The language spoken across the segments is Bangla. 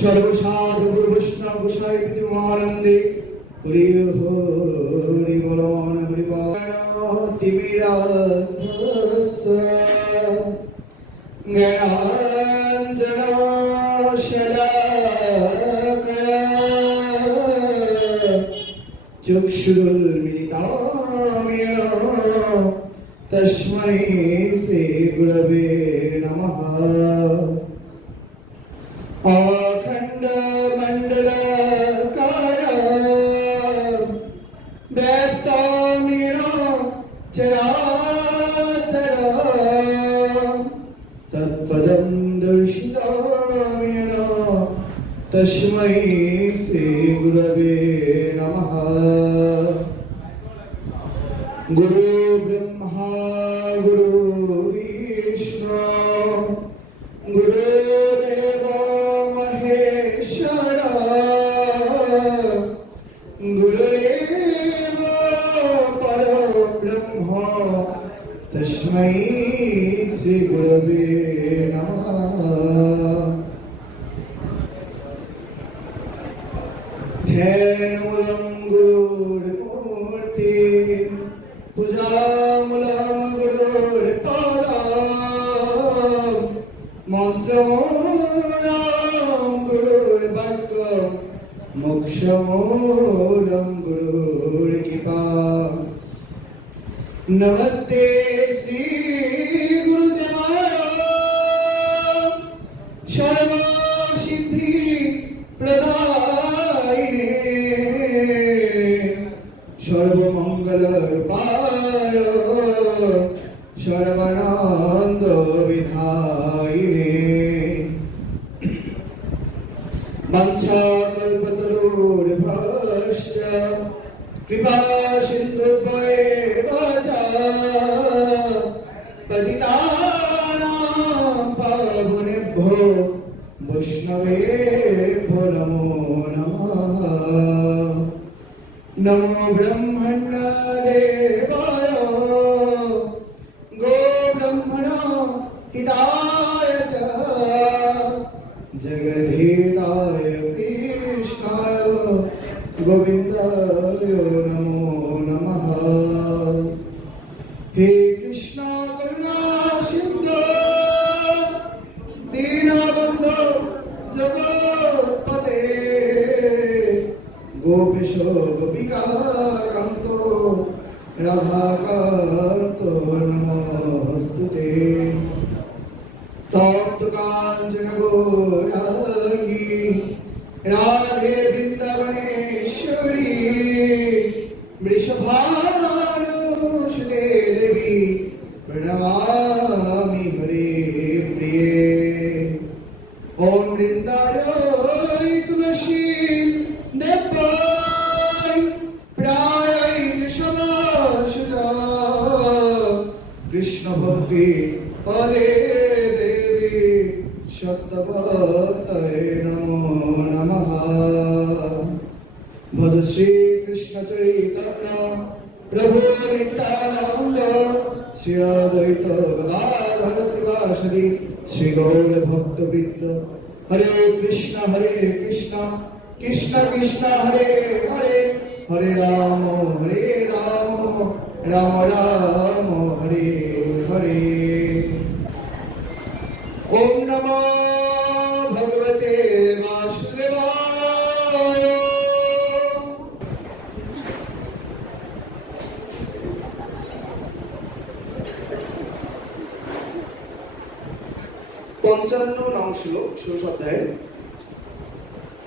सर्वसाधु गुरु वैष्णव गोसाई विद्यमानंदे हरि हरि बोल मन हरि तिमिराधस्य ज्ञानाञ्जनशलाकया चक्षुरुन्मिलितं येन तस्मै श्री गुरवे नमः। अखण्डमण्डलाकारं व्याप्तं येन चराचरं तत्पदं दर्शितं येन तस्मै श्री गुरवे नमः। गुरु ब्रह्मा गुरु विष्णु गुरुदेव महेश्वर गुरुदेव परब्रह्म तस्मै श्री गुरवे नमः। ध्यानमूलं गुरुर्मूर्ति पूजामूलं गुरुर्पादं मन्त्रमूलं गुरुर्वाक्यं मोक्षमूलं गुरुर्कृपा। नमस्ते श्री गुरुदेवाय सर्वसिद्धि प्रदायिने सर्वमंगलरूपाय सर्वानंद विधायिने वंशाकल्पतरुर्भश्च कृपा सिन्धुभ्येव च पतितानां पावनेभ्यो वैष्णवेभ्यो नमो नमः। नमो ब्रह्मण्यदेवाय गो ब्रह्मण हिताय च जगद्धिताय कृष्णाय गोविन्दाय नमो नमः। हे कृष्ण करुणा सिन्धु दीनबन्धो जगत्पते गोपेश गोपिका कान्तो राधाकान्तो नमोस्तुते। तप्त काञ्चन गौराङ्गी राधे वृन्दावनेश्वरी वृषभानुसुते देवी प्रणमामि हरे प्रिये। ॐ वृन्दाय तुलसी देवाय प्राय केशवासुजा कृष्ण भक्ति पदे देवी सत्यवतये नमो नमः। भज श्री कृष्ण चैतन्य प्रभु नित्यानंद श्री अद्वैत गदाधर शिवासदि श्री गौर भक्तवृंद। हरे कृष्ण कृष्ण कृष्ण हरे हरे हरे राम राम राम हरे हरे। ओम नमो भगवते वासुदेवाय। पंचान्न नौ श्लोक षोडश अध्याय।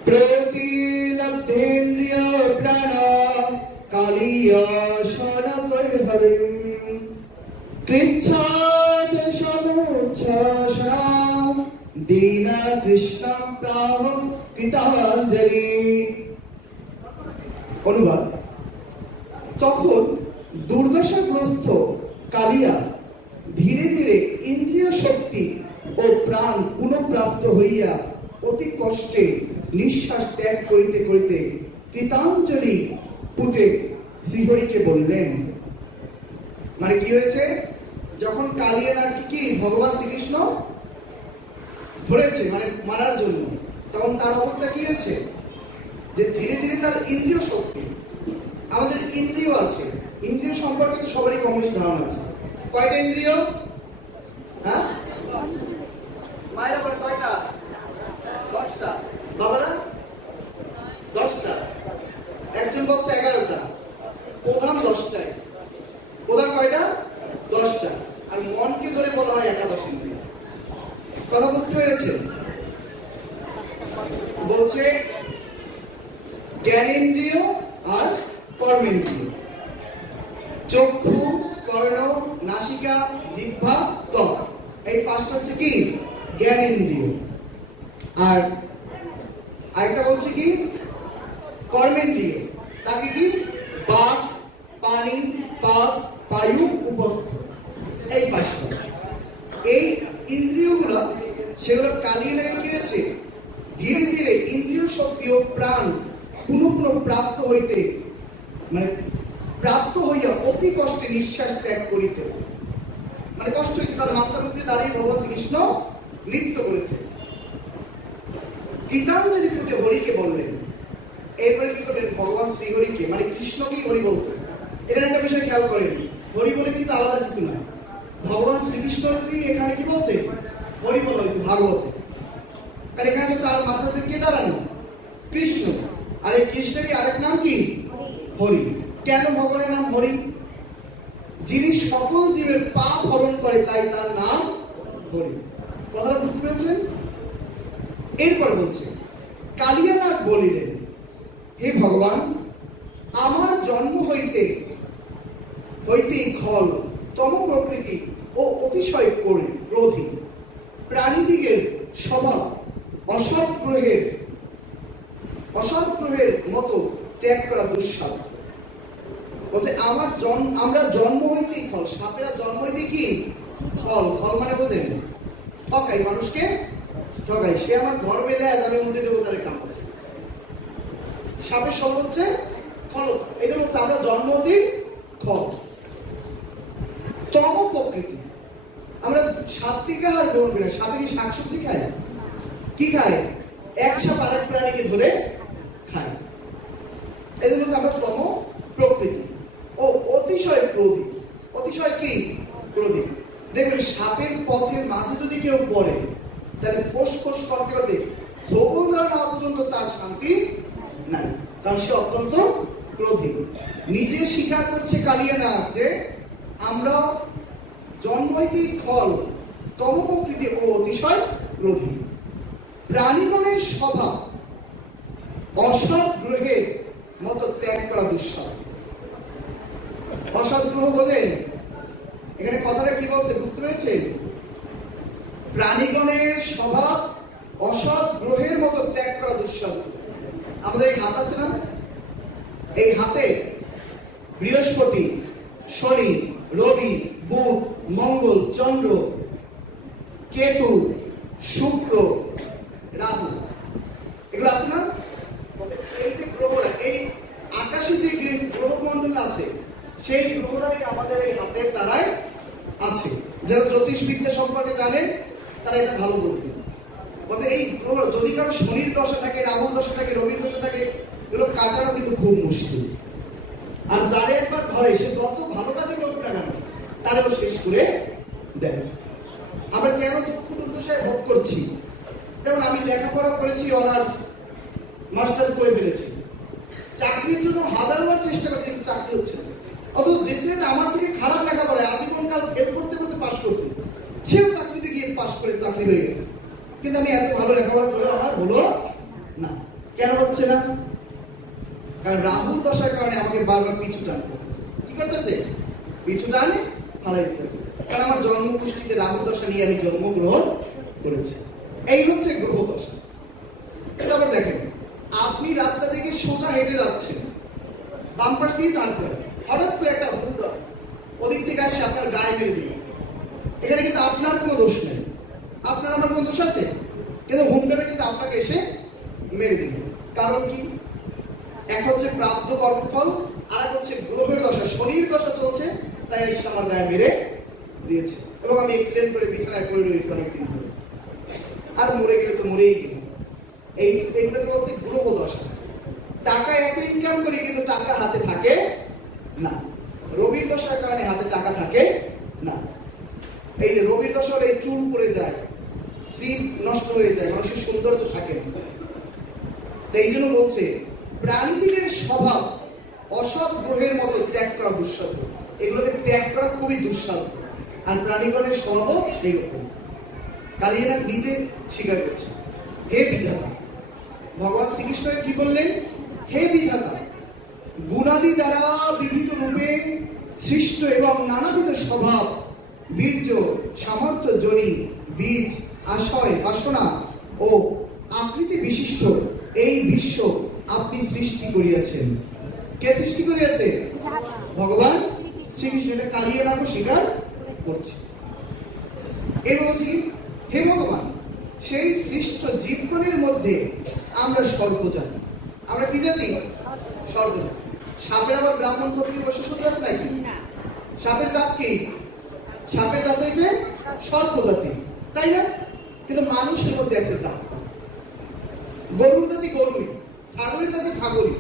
प्रतिलब्धेन्द्रिय प्राण कालीय शरणहरिं कृच्छाद समुच्छासनं दीन कृष्णं प्राहं कृताञ्जलि। অনুবাদ। তখন দুর্দশাগ্রস্ত কালিয়া ধীরে ধীরে ইন্দ্রিয় শক্তি ও প্রাণ পুনঃপ্রাপ্ত হইয়া অতি কষ্টে নিঃশ্বাস ত্যাগ করিতে করিতে কৃতাঞ্জলি পুটে শ্রীহরিকে বললেন। মানে কি হয়েছে, যখন কালিয়া আর কি ভগবান শ্রীকৃষ্ণ ধরেছে, মানে মারার জন্য, তখন তার অবস্থা কি হয়েছে? যে ধীরে ধীরে তার ইন্দ্রিয় শক্তি, আমাদের ইন্দ্রিয় আছে, ইন্দ্রিয় সম্পর্কে তো সবারই কম বেশি ধারণা আছে। কয়টা ইন্দ্রিয়? হ্যাঁ, মায়েরা বলে কয়টা? 10টা। বাবারা 10টা, একজন বলছে 11টা, প্রধান 10টায়। প্রধান কয়টা? 10টা। আর মনকে ধরে বলা হয় একাদশ ইন্দ্রিয়। কথা বুঝতে পেরেছেন? বলছে জ্ঞানেন্দ্রিয় আর কর্মেন্দ্রিয়, চক্ষু, কর্ণ, নাসিকা, জিহ্বা, ত্বক, এই 5টা হচ্ছে কি জ্ঞানেন্দ্রিয়। আর আরেকটা বলছে কি কর্মেন্দ্রিয়, তাকে কি বাক, পানি, পাপ, বায়ু, উপস্থ, এই 5টা। এই ইন্দ্রিয়গুলো সেগুলো কালিয়ে লেগে কি হয়েছে? ধীরে ধীরে ইন্দ্রিয় শক্তি ও প্রাণ পুনঃ পুনঃ প্রাপ্ত হইতে, মানে প্রাপ্ত হইয়া অতি কষ্টে নিঃশ্বাস ত্যাগ করিতে, মানে কষ্ট হইতে তার মাথার উপরে দাঁড়িয়ে ভগবান শ্রীকৃষ্ণ নৃত্য করেছে। গীতাঞ্জলি ফুটে হরিকে বললেন। এরপরে কি করলেন? ভগবান শ্রীহরিকে, মানে কৃষ্ণকেই হরি বলতেন। এখানে একটা বিষয় খেয়াল করেন, হরি বলে কিন্তু আলাদা কিছু না। ভগবান শ্রীকৃষ্ণকে এখানে কি বলছে? হরি বলা হয়েছে ভাগবতে। কারণ এখানে তো তার মাথার উপরে কে দাঁড়ানো? কৃষ্ণ। আর এই কৃষ্ণেরই আরেক নাম কি? হরি। কেন ভগবানের নাম হরি? যিনি সকল জীবের পাপ হরণ করে, তাই তার নাম হরি। কথাটা বুঝতে পেরেছেন? এরপর বলছে কালিয়ানাথ বলিলেন, হে ভগবান, আমার জন্ম হইতেই খল, তম প্রকৃতি ও অতিশয় ক্রোধী, প্রাণীদিগের স্বভাব অসৎ গ্রহের মতো ত্যাগ করা দুঃসাধ্য। বলছে আমরা জন্ম হইতেই ফল, সাপেরা জন্ম হইতে কি ফল, ফল মানে বোঝেন ঠকাই, মানুষকে ঠকাই। সে আমার ঘর বেলে আমি উঠে দেবো তাহলে কাম। সাপের স্বভাব হচ্ছে ফলতা, এটা হচ্ছে আমরা জন্ম হতেই ফল। তম প্রকৃতি, আমরা সাত্বিক আহার গ্রহণ করি না। সাপে কি শাকসবজি খায়? কি খায়? এক সাপ আরেক প্রাণীকে ধরে খায়। এই জন্য আমরা তম প্রকৃতি ও অতিশয় ক্রোধী। অতিশয় কি ক্রোধী? দেখবেন সাপের পথের মাঝে যদি কেউ পড়ে, তাহলে ফোঁস ফোঁস করতে করতে যৌবন দেওয়া না পর্যন্ত তার শান্তি নাই, কারণ সে অত্যন্ত ক্রোধী। নিজে স্বীকার করছে কালিয়ানাথ যে আমরা জন্ম হইতেই ফল, তম প্রকৃতি ও অতিশয় ক্রোধী, প্রাণীগণের স্বভাব অসৎ গ্রহের মতো ত্যাগ করা দুঃসাধ্য। অসৎ গ্রহ বোঝেন? এখানে কথাটা কি বলছে বুঝতে পেরেছেন? প্রাণীগণের স্বভাব অসৎ গ্রহের মতো ত্যাগ করা দুঃসাধ্য। আমাদের এই হাত আছে না, এই হাতে বৃহস্পতি, শনি, রবি, বুধ, মঙ্গল, চন্দ্র, কেতু, শুক্র, রাহু, এগুলো আছে না? এই যে গ্রহরা, এই আকাশে যে গ্রহমণ্ডল আছে, সেই গ্রহরাই আমাদের এই হাতের দ্বারাই আছে। যারা জ্যোতিষবিদ্যা সম্পর্কে জানেন তারা এটা ভালো বলবেন। বলতে এই গ্রহ যদি কারো শনির দশা থাকে, রাহুর দশা থাকে, রবির দশা থাকে, এগুলো কাটানো কিন্তু খুব মুশকিল। আর যারা একবার ধরে, সে যত ভালো কাজে করবে না কেন, তারাও শেষ করে দেয়। আমরা কেন দুঃখ দুর্দশায় ভোগ করছি? যেমন আমি লেখাপড়া করেছি, অনার্স মাস্টার্স করে ফেলেছি, চাকরির জন্য হাজারবার চেষ্টা করছি, কিন্তু চাকরি হচ্ছে না। অথচ যে ছেলেটা আমার থেকে খারাপ লেখাপড়া, আজীবনকাল ফেল করতে করতে পাস করছে, সেও চাকরিতে গিয়ে পাস করে চাকরি হয়ে গেছে। কিন্তু আমি এত ভালো লেখাপড়া করে আমার হলো না। কেন হচ্ছে না? কারণ রাহুর দশার কারণে আমাকে বারবার পিছু টান করতেছে। কি করতেছে? পিছু টানে ফালাই দিতেছে। কারণ আমার জন্মকুষ্ঠিতে রাহুর দশা নিয়ে আমি জন্মগ্রহণ করেছি। এই হচ্ছে গ্রহ দশা। তারপর দেখেন, আপনি রাস্তা থেকে সোজা হেঁটে যাচ্ছেন, বাম পাশ দিয়ে টানতে হবে, হঠাৎ করে একটা হুন্ডা ওদিক থেকে আসে আপনার গায়ে মেরে দিল। এখানে কিন্তু আপনার কোনো দোষ নেই, আপনার আমার কোনো দোষ আছে? কিন্তু হুন্ডাটা কিন্তু আপনাকে এসে মেরে দিল। কারণ কি? এক হচ্ছে প্রাপ্ত কর্মফল, আর এক হচ্ছে গ্রহের দশা, শনির দশা চলছে, তাই এসে আমার গায়ে মেরে দিয়েছে। এবং আমি এক্সিডেন্ট করে বিছানায় পড়ে রয়েছি অনেকদিন ধরে। আর মরে গেলে তো মরেই গেল। এইগুলোকে বলতে গ্রহ দশা। টাকা এত ইনকাম করি কিন্তু টাকা হাতে থাকে না। রবির দশার কারণে হাতে টাকা থাকে না। এই যে রবির দশা হলে চুল পড়ে যায়, স্লিপ নষ্ট হয়ে যায়, মানুষের সৌন্দর্য থাকে না। এই জন্য বলছে প্রাণীদের স্বভাব অসৎ গ্রহের মতো ত্যাগ করা দুঃসাধ্য। এগুলোকে ত্যাগ করা খুবই দুঃসাধ্য। আর প্রাণীগণের স্বভাবও সেই রকম। কাজে এরা নিজে স্বীকার করছে, হে বিধাতা। ভগবান শ্রীকৃষ্ণকে কি বললেন? হে বিধাতা, গুণাদি দ্বারা বিবিধ রূপে সৃষ্ট এবং নানাবিধ স্বভাব, বীর্য, সামর্থ্য, জনি, বীজ, আশয়, বাসনা ও আকৃতি বিশিষ্ট এই বিশ্ব আপনি সৃষ্টি করিয়াছেন। কে সৃষ্টি করিয়াছে? ভগবান শ্রীকৃষ্ণ। এটা কালিয়ে নাম স্বীকার করছে। এর বলছি, হে ভগবান, সেই সৃষ্ট জীবগণের মধ্যে আমরা সর্বজাতি। আমরা কি জাতি? সর্বজাতি। সাপের আবার ব্রাহ্মণ ক্ষত্রিয় বৈশ্য শূদ্র আছে নাকি? সাপের জাত কি? সাপের জাত হইছে সর্বজাতি, তাই না? কিন্তু মানুষের মধ্যে একটা জাত। গরুর জাতি গরুই, ছাগলের জাতি ছাগলই।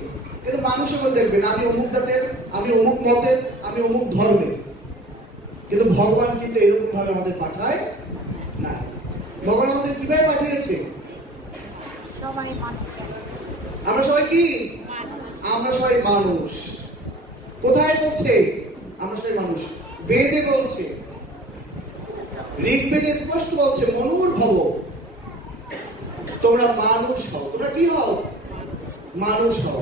কিন্তু মানুষের মধ্যে দেখবেন আমি অমুক জাতের, আমি অমুক মতের, আমি অমুক ধর্মের। কিন্তু ভগবান কিন্তু এরকম ভাবে আমাদের পাঠায় না। ভগবান আমাদের কিভাবে পাঠিয়েছে? আমরা সবাই কি? আমরা সবাই মানুষ। কোথায় বলছে আমরা সবাই মানুষ? বেদে বলছে, ঋগ্বেদে স্পষ্ট বলছে, মনুর ভব, তোমরা মানুষ হও। তোমরা কি হও? মানুষ হও।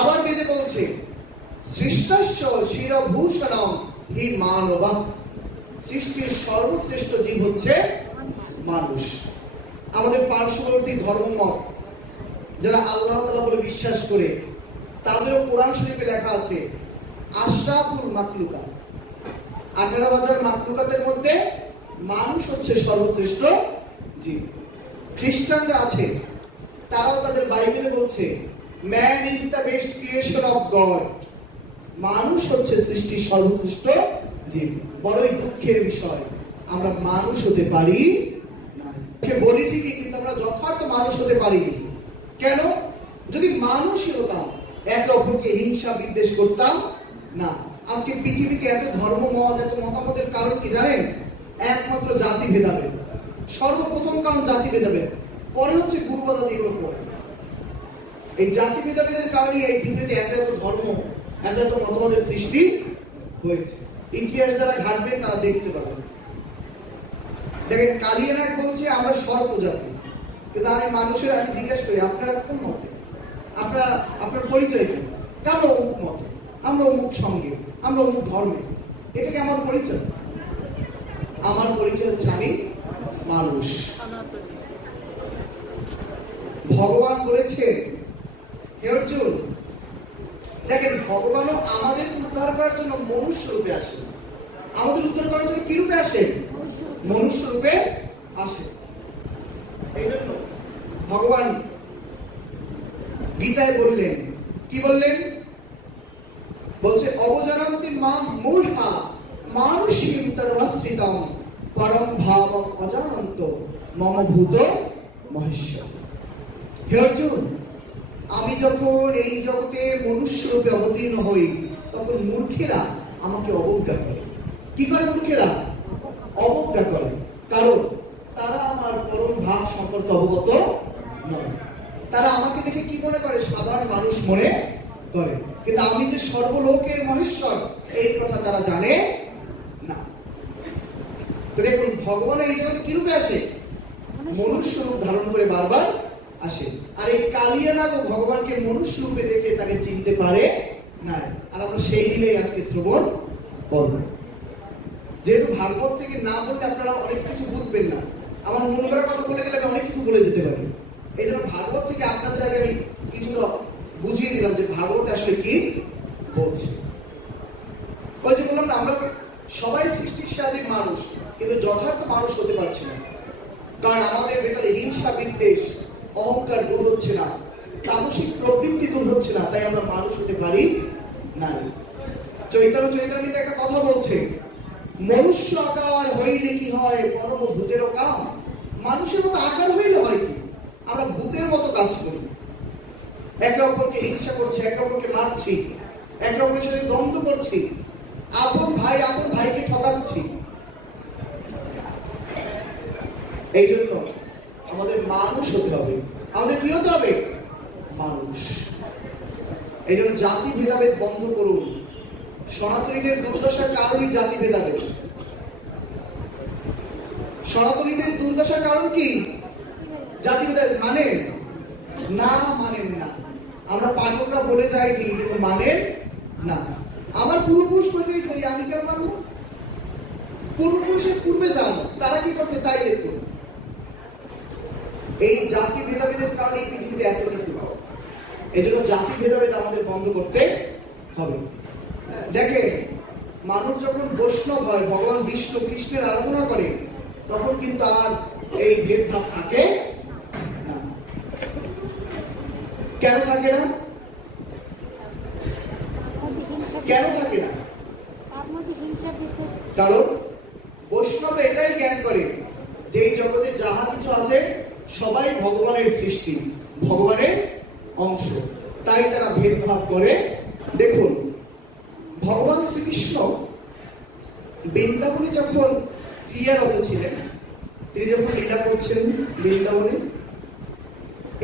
আবার বেদে বলছে, সৃষ্টস্য শিরভূষণম হি মানবঃ, সৃষ্টির সর্বশ্রেষ্ঠ জীব হচ্ছে মানুষ। আমাদের পার্শ্ববর্তী ধর্মমত যারা আল্লাহ তাআলা বলে বিশ্বাস করে, তাদেরও কোরআন শরীফে লেখা আছে আশরাফুল মাখলুকাত, 18,000 মাখলুকাতের মধ্যে মানুষ হচ্ছে সর্বশ্রেষ্ঠ জীব। খ্রিস্টানরা আছে, তারাও তাদের বাইবেলে বলছে man is the best creation of god, মানুষ হচ্ছে সৃষ্টির সর্বশ্রেষ্ঠ জীব। বড়ই দুঃখের বিষয়, আমরা মানুষ হতে পারি না। বলি ঠিকই, কিন্তু আমরা যথার্থ মানুষ হতে পারিনি। কেন? যদি মানুষ হতাম, একে অপরকে হিংসা বিদ্বেষ করতাম না। আজকে পৃথিবীতে এত ধর্মমত, এত মতামতের কারণ কি জানেন? একমাত্র জাতি ভেদাভেদ। সর্বপ্রথম কারণ জাতি ভেদাভেদ, পরে হচ্ছে গুরুবাদাদিগর পরে। এই জাতি ভেদাভেদের কারণে এই পৃথিবীতে এত এত ধর্ম, এত এত মতবাদের সৃষ্টি হয়েছে। ইতিহাস যারা ঘাটবেন তারা দেখতে পাবেন। দেখেন কালিয়ে নাগ বলছে আমরা সর্বজাতি, কিন্তু আমি মানুষের আগে জিজ্ঞাসা করি আপনারা কোন মতে? আপনার পরিচয় কি? কেন অমুক মতে, আমরা অমুক সঙ্গে, আমরা অমুক ধর্মে। এটা কি আমার পরিচয়? আমার পরিচয় হচ্ছে আমি মানুষ। ভগবান বলেছেন, হে অর্জুন, দেখেন ভগবানও আমাদের উদ্ধার করার জন্য মনুষ্য রূপে আসে। আমাদের উদ্ধার করার জন্য কি রূপে আসে? মনুষ্য রূপে আসে। এই জন্য ভগবান গীতায় বললেন, কি বললেন? বলছে অবজানন্তি মাম মূঢ়া মানুষীম তন্মাশ্রিতম পরম ভাবম অজানন্ত মম ভূত মহেশ্বর। হে অর্জুন, আমি যখন এই জগতে মনুষ্য রূপে অবতীর্ণ হই, তখন মূর্খেরা আমাকে অবজ্ঞা করে। কি করে মূর্খেরা? অবজ্ঞা করে। কারণ তারা আমার পরম ভাব সম্পর্কে অবগত নয়। তারা আমাকে দেখে কি মনে করে? সাধারণ মানুষ মনে করে। কিন্তু আমি যে সর্বলোকের মহেশ্বর, এই কথা তারা জানে না। তো দেখুন ভগবান এই জগতে কি রূপে আসে? মনুষ্য রূপ ধারণ করে বারবার আসে। আর এই কালিয়া নাগ ভগবানকে মনুষ্য রূপে দেখে তাকে চিনতে পারে না। আর আমরা সেই মিলেই আজকে শ্রবণ করব। যেহেতু ভাগবত থেকে না বললে আপনারা অনেক কিছু বুঝবেন না। আমার মন করা কথা বলে গেলে আমি অনেক কিছু বলে যেতে পারি। এই জন্য ভাগবত থেকে আপনাদের আগে আমি কিছুটা বুঝিয়ে দিলাম যে ভাগবত আসলে কি বলছে। ওই যে বললাম না, আমরা সবাই সৃষ্টির স্বাধীন মানুষ, কিন্তু যথার্থ মানুষ হতে পারছি না। কারণ আমাদের ভেতরে হিংসা বিদ্বেষ অহংকার দূর হচ্ছে না, তামসিক প্রবৃত্তি দূর হচ্ছে না, তাই আমরা মানুষ হতে পারি না। চৈতন্য চৈতন্যতে একটা কথা বলছে, মনুষ্য আকার হইলে কি হয় পরম ভূতেরও কাম, মানুষের মতো আকার হইলে হয় কি, আমরা ভূতের মতো কাজ করি, একে অপরকে হিংসা করছি, একে অপরকে মারছি, একে অপরের সাথে দ্বন্দ্ব করছি, আপন ভাইকে ঠকাচ্ছি। এই জন্য আমাদের মানুষ হতে হবে। আমাদের কি হতে হবে? মানুষ। এই জন্য জাতি ভেদাভেদ বন্ধ করুন। সনাতনীদের দুর্দশার কারণই জাতি ভেদাভেদ। সনাতনীদের দুর্দশার কারণ কি? জাতি ভেদাভেদ। মানেন না? মানেন না। আমরা পাঠকরা বলে যাই ঠিক, কিন্তু মানেন না। আমার পূর্বপুরুষ করে গেছে, আমি কেন মানবো? পূর্বপুরুষের পূর্বে যান, তারা কি করছে তাই দেখুন। এই জাতি ভেদাভেদের কারণে এই পৃথিবীতে এত কিছু পাওয়া। এই জন্য জাতি ভেদাভেদ আমাদের বন্ধ করতে হবে। দেখেন, মানুষ যখন বৈষ্ণব হয়, ভগবান বিষ্ণু কৃষ্ণের আরাধনা করে, তখন কিন্তু আর এই ভেদভাব থাকে না। কেন থাকে না? কেন থাকে না? কারণ বৈষ্ণব এটাই জ্ঞান করে যে এই জগতে যাহা কিছু আছে সবাই ভগবানের সৃষ্টি, ভগবানের অংশ। তাই তারা ভেদভাব করে। দেখুন, ভগবান শ্রীকৃষ্ণ বৃন্দাবনে যখন ক্রিয়ারত ছিলেন, তিনি যখন লীলা করছেন বৃন্দাবনে,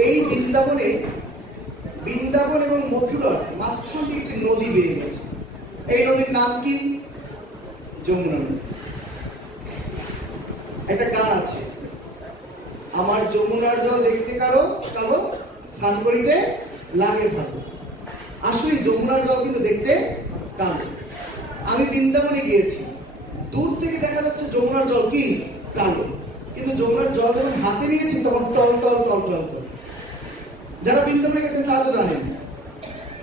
এই বৃন্দাবন এবং মথুরার মাঝখান দিয়ে একটি নদী বেয়ে গেছে। এই নদীর নাম কি? যমুনা নদী। একটা গান আছে, আমার যমুনার জল দেখতে কালো কালো, স্নান করিতে লাগে ভালো। আসলে যমুনার জল কিন্তু দেখতে কালো। আমি বৃন্দাবনে গিয়েছি, দূর থেকে দেখা যাচ্ছে যমুনার জল কি কালো, কিন্তু যমুনার জল যখন হাতে নিয়েছি তখন টল টল টল টল করে। যারা বৃন্দাবনে গেছেন তারা তো জানেন,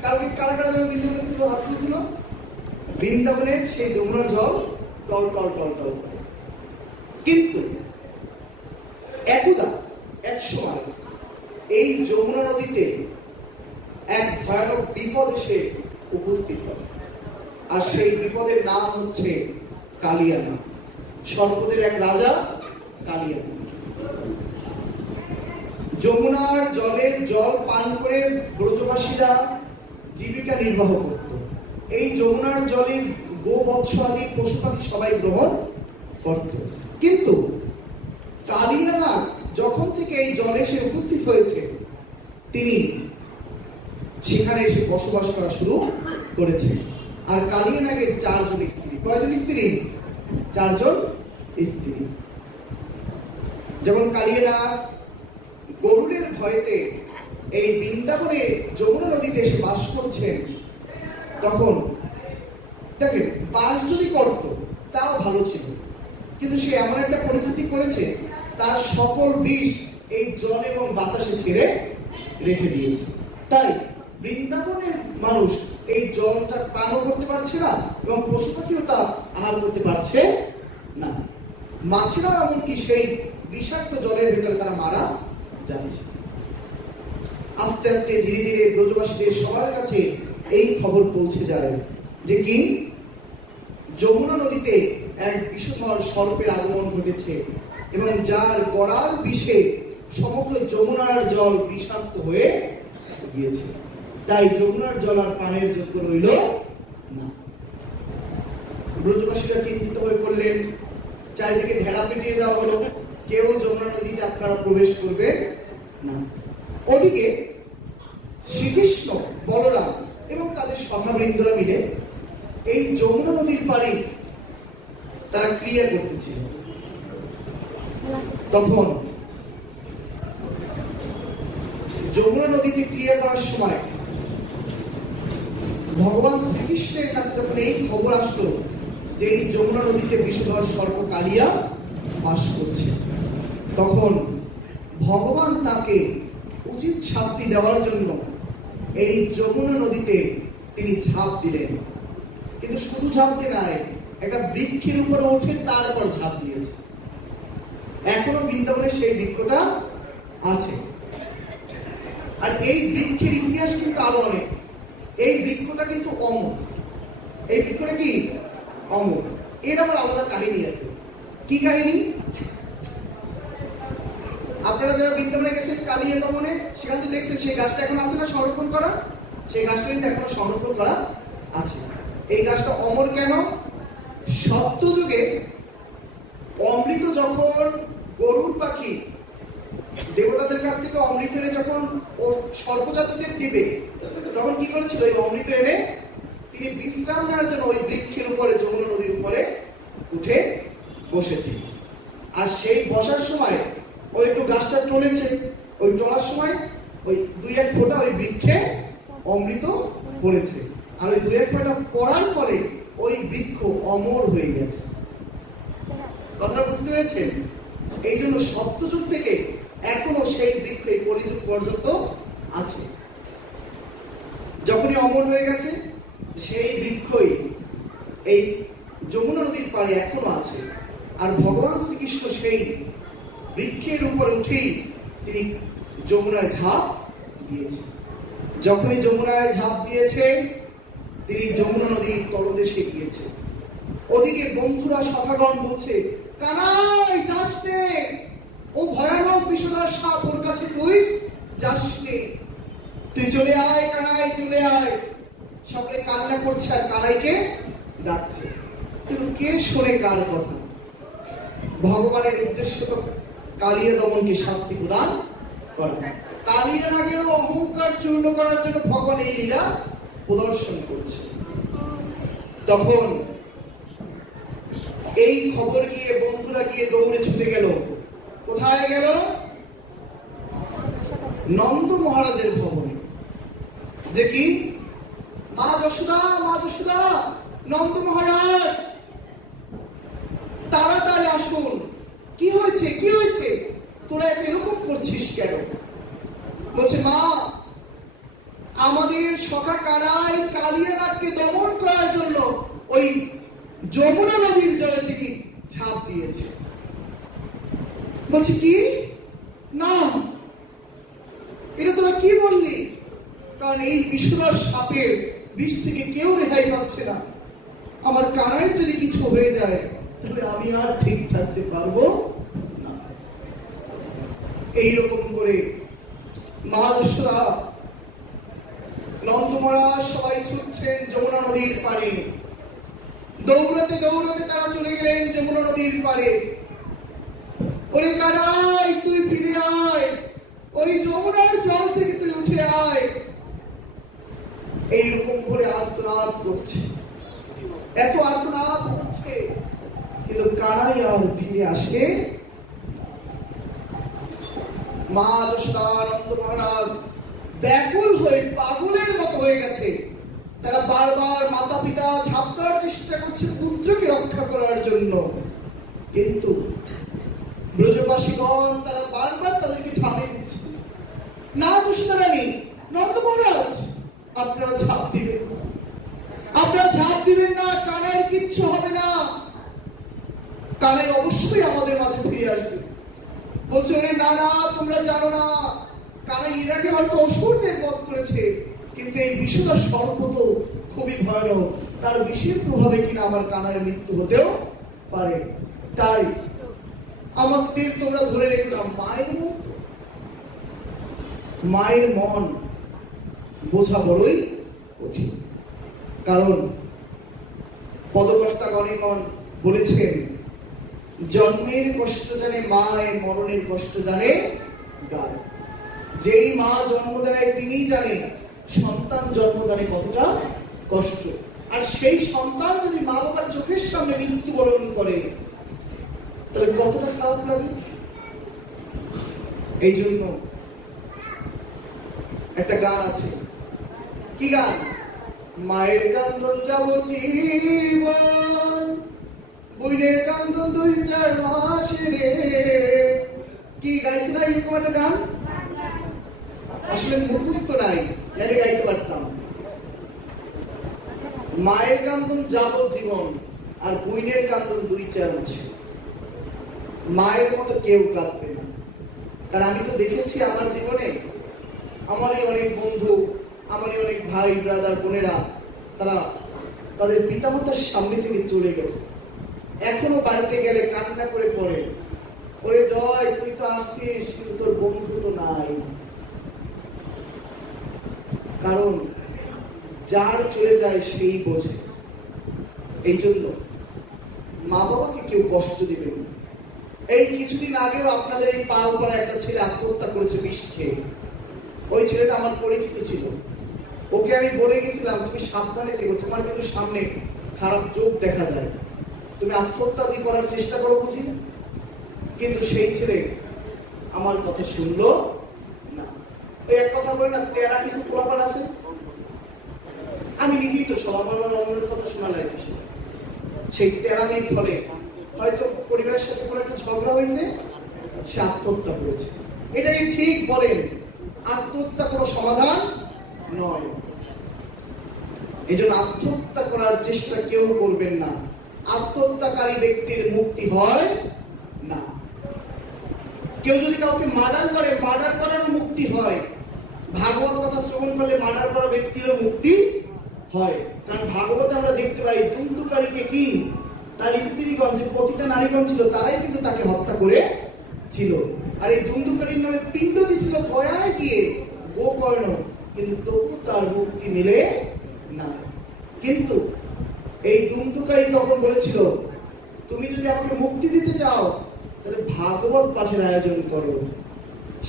কালকে কারা কারা যখন বৃন্দাবনে ছিল হাত তুলেছিল, বৃন্দাবনের সেই যমুনার জল টল টল টল টল করে। কিন্তু একদা এক সময় এই যমুনা নদীতে এক ভয়ানক বিপদ এসে উপস্থিত হয়। আর সেই বিপদের নাম হচ্ছে কালিয়ানা। সর্বদের এক রাজা কালিয়ানা। যমুনার জলের জল পান করে ব্রজবাসীরা জীবিকা নির্বাহ করত। এই যমুনার জলে গোবৎস আদি পশু পাখি সবাই গ্রহণ করত। কিন্তু কালিয়ানা যখন থেকে এই জলে এসে উপস্থিত হয়েছে, তিনি সেখানে এসে বসবাস করা শুরু করেছে। আর কালিয়ানাগের 4 জন স্ত্রী। কয়জন স্ত্রী? 4 জন স্ত্রী। যখন কালিয়ানা গরুড়ের ভয়েতে এই বৃন্দাবনে যমুনা নদীতে এসে বাস করছেন, তখন দেখেন, বাস যদি করত তাও ভালো ছিল, কিন্তু সে এমন একটা পরিস্থিতি করেছে, তার সকল বিষ এই জল এবং বাতাসে ছেড়ে রেখে দিয়েছে। তাই বৃন্দাবনের মানুষ এই জলটা পানও করতে পারছে না, এবং পশু পাখিও তা আহার করতে পারছে না। মাছেরাও এমনকি সেই বিষাক্ত জলের ভেতরে তারা মারা যাচ্ছে। আস্তে আস্তে ধীরে ধীরে ব্রজবাসীদের সবার কাছে এই খবর পৌঁছে যায় যে কি যমুনা নদীতে এক বিষধর সর্পের আগমন ঘটেছে, এবং যার গড়াল বিষে সমগ্র যমুনার জল বিষাক্ত হয়ে গিয়েছে। তাই যমুনার জল আর পানের যোগ্য রইল না। ব্রজবাসীরা চিন্তিত হয়ে পড়লেন, চারিদিকে ঢেলা পেটিয়ে দেওয়া হলো, কেউ যমুনা নদীতে আপনারা প্রবেশ করবে না। ওদিকে শ্রীকৃষ্ণ, বলরাম এবং তাদের সখাবৃন্দরা মিলে এই যমুনা নদীর পাড়ে তারা ক্রিয়া করতেছিল। তখন যমুনা নদীতে ক্রিয়া করার সময় ভগবান শ্রীকৃষ্ণের কাছে যখন এই খবর আসলো যে এই যমুনা নদীতে বিষধর সর্প কালিয়া বাস করছে, তখন ভগবান তাকে উচিত শাস্তি দেওয়ার জন্য এই যমুনা নদীতে তিনি ঝাঁপ দিলেন। কিন্তু শুধু ঝাঁপ দিয়ে নাই, একটা বৃক্ষের উপরে উঠে তারপর ঝাঁপ দিয়েছে। এখনো বৃন্দাবনে সেই বৃক্ষটা আছে। আর এই বৃক্ষের ইতিহাস কিন্তু আরো অনেক। এই বৃক্ষটা কিন্তু অমর। এই বৃক্ষটা কি অমর। এর আবার আলাদা কাহিনী আছে। কি কাহিনী? আপনারা যারা বৃন্দাবনে গেছেন কালিয়া দমনে, সেখানে তো দেখছেন সেই গাছটা এখন আছে না সংরক্ষণ করা, সেই গাছটা কিন্তু এখনো সংরক্ষণ করা আছে। এই গাছটা অমর কেন? সত্যযুগে অমৃত যখন গরুর পাখি দেবতাদের কাছ থেকে অমৃত এনে যখন ও সর্বজাতদের দিবে, তখন কি করেছিল? ওই অমৃত এনে তিনি বিশ্রাম নেওয়ার জন্য ওই বৃক্ষের উপরে, যমুনা নদীর উপরে উঠে বসেছে। আর সেই বসার সময় ওই একটু গাছটা টলেছে, ওই টলার সময় ওই 2-1 ফোঁটা ওই বৃক্ষে অমৃত পড়েছে। আর ওই 2-1 ফোঁটা পড়ার পরে ওই বৃক্ষ অমর হয়ে গেছে। কথাটা বুঝতে পেরেছেন? এই জন্য সত্যযুগ থেকে এখনো সেই বৃক্ষ এই কলিযুগ পর্যন্ত আছে। যখনই অমর হয়ে গেছে, সেই বৃক্ষই এই যমুনা নদীর পাড়ে এখনো আছে। আর ভগবান শ্রীকৃষ্ণ সেই বৃক্ষের উপরে উঠেই তিনি যমুনায় ঝাঁপ দিয়েছে। যখনই যমুনায় ঝাঁপ দিয়েছে, তিনি যমুনা নদীর তলদেশে গিয়েছে। ওদিকে বন্ধুরা সখাগণ বলছে, কানাই যাস নে, ও ভয়ানক বিষধর সাপ, ওর কাছে তুই যাস নে, তুই চলে আয় কানাই, চলে আয়। সকলে কান্না করছে আর কানাইকে ডাকছে, কিন্তু কে শোনে কার কথা? ভগবানের উদ্দেশ্য তো কালিয়া দমনকে শাস্তি প্রদান করা। কালিয়া নাগের অহংকার চূর্ণ করার জন্য ভগবান এই লীলা প্রদর্শন করছে। তখন এই খবর গিয়ে বন্ধুরা গিয়ে দৌড়ে ছুটে গেল। কোথায় গেল? নন্দ মহারাজের ভবনে। যে কি, মা যশোদা, মা যশোদা, নন্দ মহারাজ তাড়াতাড়ি আসুন। কি হয়েছে, কি হয়েছে? তোরা এরকম করছিস কেন? বলছে, মা আমাদের সখা কানাই কালিয়া নাগকে দমন করার জন্য ওই যমুনা নদীর জলে তিনি ঝাঁপ দিয়েছে। বলছে, কি? না, এটা তোরা কি বললি? কারণ এই বিষধর সাপের বিষ থেকে কেউ রেহাই পাচ্ছে না। আমার কানাইয়ের যদি কিছু হয়ে যায়, তাহলে আমি আর ঠিক থাকতে পারবো না। এইরকম করে মা যশোদা, নন্দ মহারাজ সবাই ছুটছেন যমুনা নদীর পাড়ে। দৌড়াতে দৌড়াতে তারা চলে গেলেন যমুনা নদীর পাড়ে। ওরে কানাই, তুই ফিরে আয়, ওই যমুনার জল থেকে তুই উঠে আয়। এইরকম করে আর্তনাদ করছে, এত আর্তনাদ করছে, কিন্তু কানাই আর ফিরে আসে। মা যশোদা, নন্দ মহারাজ ব্যাকুল হয়ে পাগলের মতো হয়ে গেছে। তারা বারবার মাতা পিতা ঝাঁপ দেওয়ার চেষ্টা করছে পুত্রকে রক্ষা করার জন্য, কিন্তু ব্রজবাসীগণ তারা বারবার তাদেরকে থামিয়ে দিচ্ছে। না যশোদা রানী, নন্দ মহারাজ, আপনারা ঝাঁপ দিবেন না, আপনারা ঝাঁপ দিবেন না, কানাইয়ের কিচ্ছু হবে না, কানাই অবশ্যই আমাদের মাঝে ফিরে আসবে। বলছে, না না, তোমরা জানো না, কানাই এর আগে হয়তো অসুরদের বধ করেছে, কিন্তু এই বিষধর সর্প তো খুবই ভয়ানক, তার বিষের প্রভাবে কিনা আমার কানাইয়ের মৃত্যু হতেও পারে। তাই আমাদের তোমরা ধরে রেখো না। মায়ের মন বোঝা বড়ই কঠিন, কারণ পদকর্তা গণেগণ বলেছেন, জন্মের কষ্ট জানে মায়, মরণের কষ্ট জানে গায়। যেই মা জন্ম দেয় তিনি জানে সন্তান জন্মদানে কতটা কষ্ট। আর সেই সন্তান যদি মা বাবার চোখের সামনে মৃত্যুবরণ করে, তাহলে কতটা খারাপ লাগে। এই জন্য একটা গান আছে, কি গান? মায়ের কান্দন যাব জীবন, বইনের কান্দন 2-4 মাস রে। কি গাইতে নাই এরকম একটা গান? আসলে মুখস্থ নাই, নাহলে গাইতে পারতাম। মায়ের কান্দন যাব জীবন, আর বইনের কান্দন 2-4 মাস। মায়ের মতো কেউ কাঁদবে না। কারণ আমি তো দেখেছি আমার জীবনে, আমারই অনেক বন্ধু, আমারই অনেক ভাই ব্রাদার বোনেরা, তারা তাদের পিতামাতার সামনে থেকে চলে গেছে, এখনো বাড়িতে গেলে কান্না করে পড়ে, ওরে জয়, তুই তো আসছিস কিন্তু তোর বন্ধু তো নাই। কারণ যার চলে যায় সেই বোঝে। এই জন্য মা বাবাকে কেউ কষ্ট দিবেন না। এই কিছুদিন আগেও আপনাদের এই পাড়া একটা ছেলে আত্মহত্যা করেছে বিষ খেয়ে। ওই ছেলেটা আমার পরিচিত ছিল। ওকে আমি বলে গেছিলাম, তুমি সাবধানে থেকো, তোমার কিন্তু সামনে খারাপ চোখ দেখা যায়, তুমি আত্মহত্যা করার চেষ্টা করো বুঝি। কিন্তু সেই ছেলে আমার কথা শুনলো না। ওই এক কথা বলে না, তেরা কিছু পোলাপান আছে, আমি নিজেই তো সব আমার অন্যের কথা শোনা লাগছে। সেই তেরামির ফলে হয়তো পরিবারের সাথে কোনো একটা ঝগড়া হয়েছে, সে আত্মহত্যা করেছে। এটা কি ঠিক বলেন? আত্মহত্যা কোনো সমাধান নয়। এই জন্য আত্মহত্যা করার চেষ্টা কেউ করবেন না। আত্মহত্যাকারী ব্যক্তির মুক্তি হয় না। কেউ যদি কাউকে মার্ডার করে, মার্ডার করারও মুক্তি হয়। ভাগবত কথা শ্রবণ করলে মার্ডার করা ব্যক্তিরও মুক্তি হয়। কারণ ভাগবতে আমরা দেখতে পাই দুন্দুকারীকে কি তার স্ত্রীগণ, যে পতিতা নারীগণ ছিল, তারাই কিন্তু তাকে হত্যা করে ছিল। আর এই দুন্দুকারীর নামে পিণ্ড দিছিল গয়ায় গিয়ে গোকর্ণ, কিন্তু তবু তার মুক্তি মিলে না। কিন্তু এই দুন্দুকারী তখন বলেছিল, তুমি যদি আমাকে মুক্তি দিতে চাও তাহলে ভাগবত পাঠের আয়োজন করো।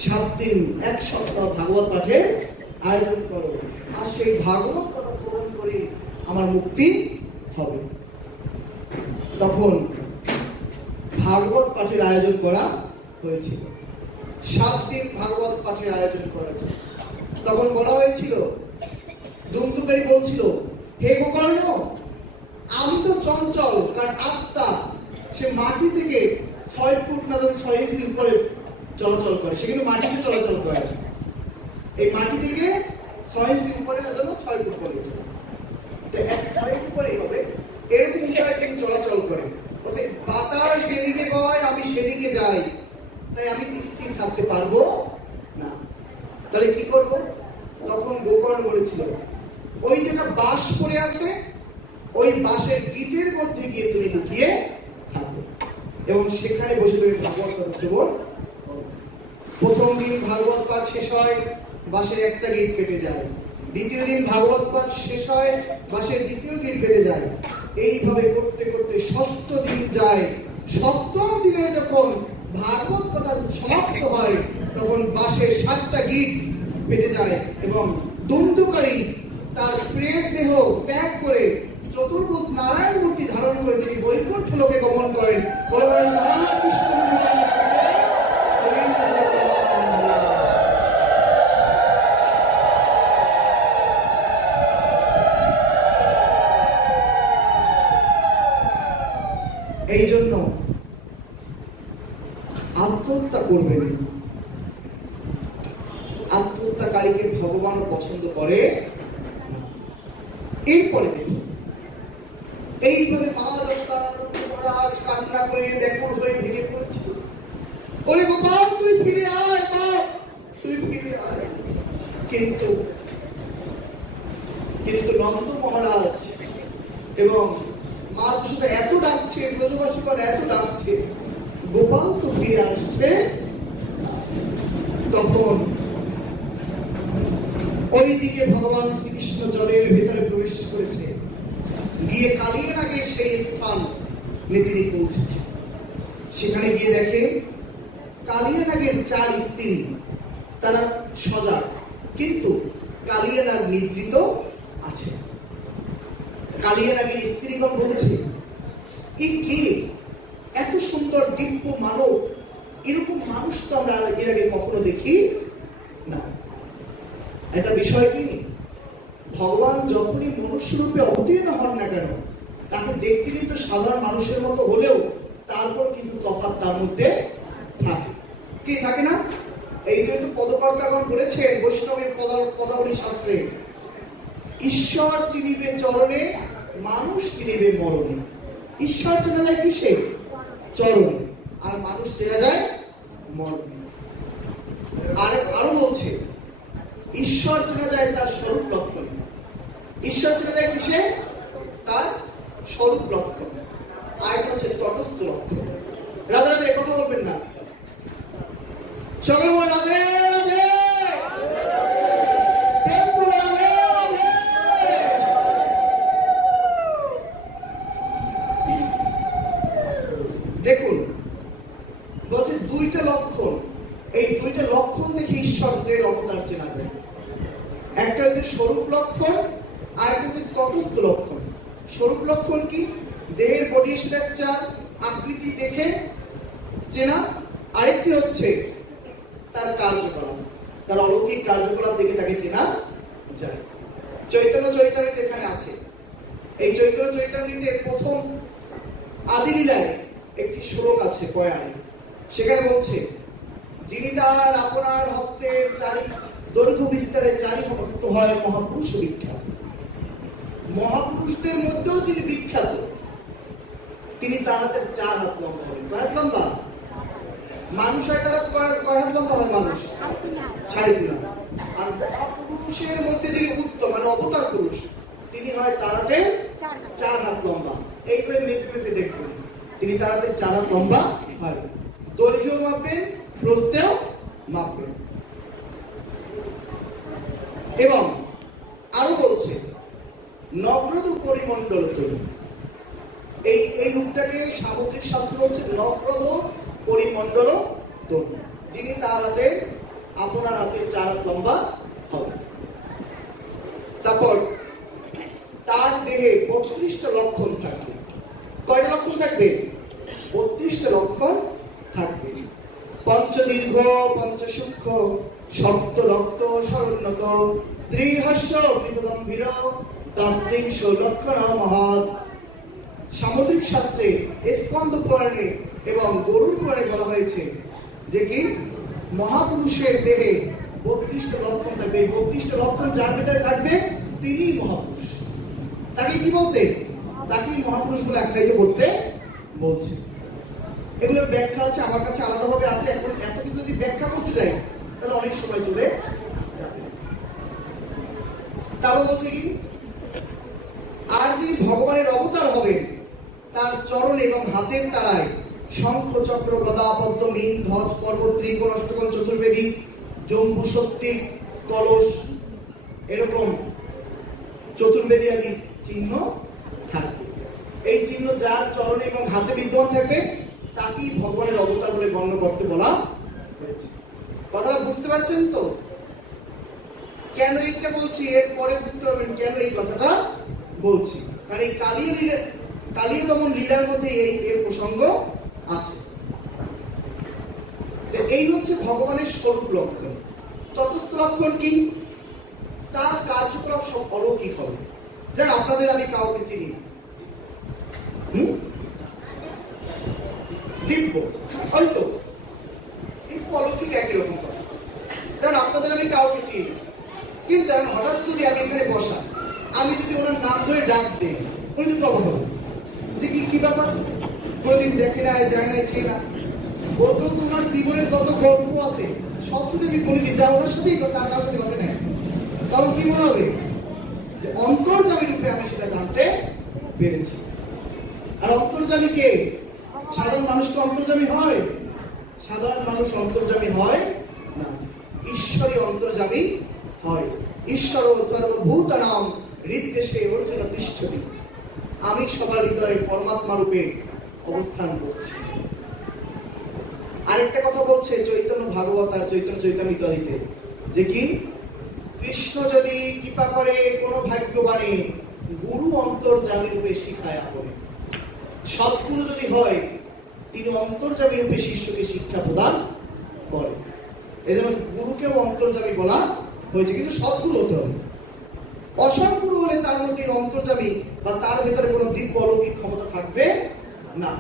7 দিন 1 সপ্তাহ ভাগবত পাঠের আয়োজন করো, আর সেই ভাগবত কথা শ্রবণ করে আমার মুক্তি হবে। তখন ভাগবত পাঠের আয়োজন করা হয়েছিল। 7 দিন ভাগবত পাঠের আয়োজন করেছে। তখন বলা হয়েছিল, দুন্দুকারী বলছিল, হে গোকর্ণ, আমি তো চঞ্চল, কারণ আত্মা সে মাটি থেকে 6 ফুট না 6 ইঞ্চি উপরে চলাচল করে, সে কিন্তু মাটিতে চলাচল করে। এই মাটি থেকে 6 ইঞ্চি উপরে না 6 ফুট করে, তো 6 ইঞ্চি উপরেই হবে, এরকম উচ্চতায় থেকে চলাচল করে। বাতাস যেদিকে বয় আমি সেদিকে যাই, তাই আমি স্থির থাকতে পারবো না। তাহলে কি করব? তখন গোকর্ণ বলেছিল, ওই যেটা বাঁশ পড়ে আছে, ওই বাঁশের গিটের মধ্যে গিয়ে তুমি লুকিয়ে থাকো এবং সেখানে বসে তুমি ভাগবত কথা শ্রবণ। প্রথম দিন ভাগবত পাঠ শেষ হয়, বাঁশের একটা গিট কেটে যায়। দ্বিতীয় দিন ভাগবত পাঠ শেষ হয়, বাঁশের দ্বিতীয় গিট কেটে যায়। এইভাবে করতে করতে 6ষ্ঠ দিন যায়। 7ম দিনে যখন ভাগবত কথা সমাপ্ত হয়, তখন বাঁশের 7টা গিট কেটে যায় এবং দুন্দুকারী তার প্রেত দেহ ত্যাগ করে চতুর্ভুজ নারায়ণ মূর্তি ধারণ করে তিনি বৈকুণ্ঠ লোকে গমন করেন। এই জন্য আত্মহত্যা করবেন। আত্মহত্যাকারীকে ভগবান পছন্দ করে। এরপরে দেখুন, এইভাবে মা দশানন্দ মহারাজ কান্না করে ব্যাকুল হয়ে ভেঙে পড়েছিল। ওরে গোপাল, তুই ফিরে আয়, মা তুই ফিরে আয়। কিন্তু নন্দ মহারাজ এবং মা যশোদা এত ডাকছে, ব্রজবাসীগণ এত ডাকছে, গোপাল তো ফিরে আসছে। তখন ওইদিকে ভগবান শ্রীকৃষ্ণ জলের ভিতরে প্রবেশ করেছে, গিয়ে কালিয়া নাগের সেই স্থান তিনি পৌঁছেছে। সেখানে গিয়ে দেখে কালিয়া নাগের 4 স্ত্রী, তারা সজাগ, কিন্তু কালিয়া নাগ নিদ্রিত আছে। কালিয়া নাগের স্ত্রীগণ বলছে, এই কে? এত সুন্দর দিব্য মানব, এরকম মানুষ তো আমরা এর আগে কখনো দেখি না। একটা বিষয় কি, ভগবান যখনই মনুষ্য রূপে অবতীর্ণ হন না কেন, তাকে দেখতে কিন্তু সাধারণ মানুষের মতো হলেও তারপর কিন্তু তফাৎ তার মধ্যে থাকে। কি থাকে না? এই জন্য পদকর্তাগণ বলেছেন বৈষ্ণবের পদাবলী শাস্ত্রে, ঈশ্বর চিনিবে চরণে, মানুষ চিনিবে মরণে। ঈশ্বর চেনা যায় কিসে? চরণে। আর মানুষ চেনা যায় মরণে। আরো বলছে, ঈশ্বর চেনা যায় তার স্বরূপ লক্ষণ। ঈশ্বর চেনা যায় কিসে? তার স্বরূপ লক্ষণ। আর হচ্ছে তটস্থ লক্ষণ। রাধা রাধা, কথা বলবেন না। সকলে বলে রাধে রাধে, প্রেম করে রাধে রাধে। দেখুন বলছে দুইটা লক্ষণ, এই দুইটা লক্ষণ দেখে ঈশ্বরের অবতার চেনা যায়। একটা হচ্ছে স্বরূপ লক্ষণ, আর একটা হচ্ছে তটস্থ লক্ষণ। স্বরূপ লক্ষণ কি? দেহের বডি স্ট্রাকচার, আকৃতি দেখে চেনা। আরেকটি হচ্ছে তার কার্যকলাপ, তার অলৌকিক কার্যকলাপ দেখে তাকে চেনা যায়। চৈতন্য চৈতামৃত এখানে আছে। এই চৈতন্য চৈতামৃতে প্রথম আদি লীলায় একটি শ্লোক আছে পয়ানে, সেখানে বলছে যিনি তার আপনার হস্তের চারি দৈর্ঘ্য বিস্তারে চারি হস্ত হয় মহাপুরুষ বিখ্যাত। মহাপুরুষদের মধ্যেও যিনি বিখ্যাত, তিনি তার হাতের 4 হাত লম্বা হবেন। কয় হাত লম্বা? মানুষ হয় তারা কয় হাত লম্বা হয়? মানুষ 3.5 হাত। আর মহাপুরুষের মধ্যে যিনি উত্তম মানে অবতার পুরুষ, তিনি হয় তার হাতে 4 হাত লম্বা। এইভাবে মেপে মেপে দেখবেন তিনি তার হাতে 4 হাত লম্বা হয়। দৈর্ঘ্য মাপবেন, প্রস্থেও মাপবেন। এবং আরো বলছে নগ্রদ পরিমণ্ডল তরু। এই রূপটাকে সামুদ্রিক শাস্ত্র বলছে নগ্রদ পরিমণ্ডল তরু, যিনি তার হাতে আপনার হাতের 4 হাত লম্বা হবে। তারপর তার দেহে 32টা লক্ষণ থাকবে। কয়টা লক্ষণ থাকবে? 32টা লক্ষণ থাকবে। পঞ্চদীর্ঘ, পঞ্চসূক্ষ্ম, সপ্ত রক্ত শরণ্যত, ত্রিহস্য পৃথগম্ভীর, তন্ত্রিংশ লক্ষণ মহৎ। সামুদ্রিক শাস্ত্রে স্কন্দ পুরাণে এবং গরুড় পুরাণে বলা হয়েছে যে কি মহাপুরুষের দেহে 32টা লক্ষণ থাকবে। এই 32টা লক্ষণ যার ভিতরে থাকবে তিনিই মহাপুরুষ। তাকে কি বলতে? তাকেই মহাপুরুষ বলে আখ্যায়িত করতে বলছে। এগুলোর ব্যাখ্যা আছে আমার কাছে আলাদাভাবে আছে। এখন এত কিছু যদি ব্যাখ্যা করতে যাই তাহলে অনেক সময় চলে যাবে। তারপর বলছে কি আর যিনি ভগবানের অবতার হবেন তার চরণ এবং হাতের তারায় শঙ্খ চক্র গদা পদ্ম মীন ধ্বজ পর্বত ত্রিকোণ অষ্টকোণ চতুর্বেদী জম্বু শক্তি কলস এরকম চতুর্বেদী আদি চিহ্ন থাকবে। এই চিহ্ন যার চরণে এবং হাতে বিদ্যমান থাকবে তাকেই ভগবানের অবতার বলে গণ্য করতে বলা হয়েছে। কথাটা বুঝতে পারছেন তো? কেন এটা বলছি এর পরে বুঝতে পারবেন কেন এই কথাটা বলছি। কারণ এই কালীয় দমন লীলার মধ্যে এর প্রসঙ্গ আছে। এই হচ্ছে ভগবানের স্বরূপ লক্ষণ। তটস্থ লক্ষণ কি? তার কার্যকলাপ সব অলৌকিক হবে। যেন আপনাদের আমি কাউকে চিনি না, দিব্য হয়তো একটু অলৌকিক একই রকম কথা। যেমন আপনাদের আমি কাউকে চিনি না, কিন্তু হঠাৎ যদি আমি এখানে বসা, আমি যদি ওনার নাম ধরে ডাক দিই, উনি তো টবক হবে যে কি ব্যাপার, কোনোদিন দেখে না, যায় না, চেয়ে না। বলতো তোমার জীবনের কত গল্প আছে সব যদি আমি বলে দিই, যা ওনার সাথেই তার কাউকে হবে না, তখন কি মনে হবে যে অন্তর্যামী রূপে আমি সেটা জানতে পেরেছি। আর অন্তর্যামী কে? সাধারণ মানুষকে অন্তর্যামী হয়? সাধারণ মানুষ অন্তর্যামী হয় না, ঈশ্বরই অন্তর্যামী হয়। ঈশ্বর সর্বভূতানাং হৃদ্দেশে অর্জুন তিষ্ঠতি। আমি সবার হৃদয়ে পরমাত্মা রূপে অবস্থান করছি। আরেকটা কথা বলছে চৈতন্য ভাগবত আর চৈতন্য চৈতামৃত আদিতে যে কি কৃষ্ণ যদি কৃপা করে কোন ভাগ্যবানে গুরু অন্তর্যামী রূপে শিখায়া করে। সৎগুরু যদি হয় তিনি অন্তর্যামী রূপে শিষ্যকে শিক্ষা প্রদান করে। এজন্য গুরুকেও অন্তর্যামী বলা হয়েছে, কিন্তু সৎগুরু হতে হবে। অসৎগুরু হলে তার মধ্যে অন্তর্যামী বা তার ভেতরে কোনো দিব্য অলৌকিক ক্ষমতা থাকবে না।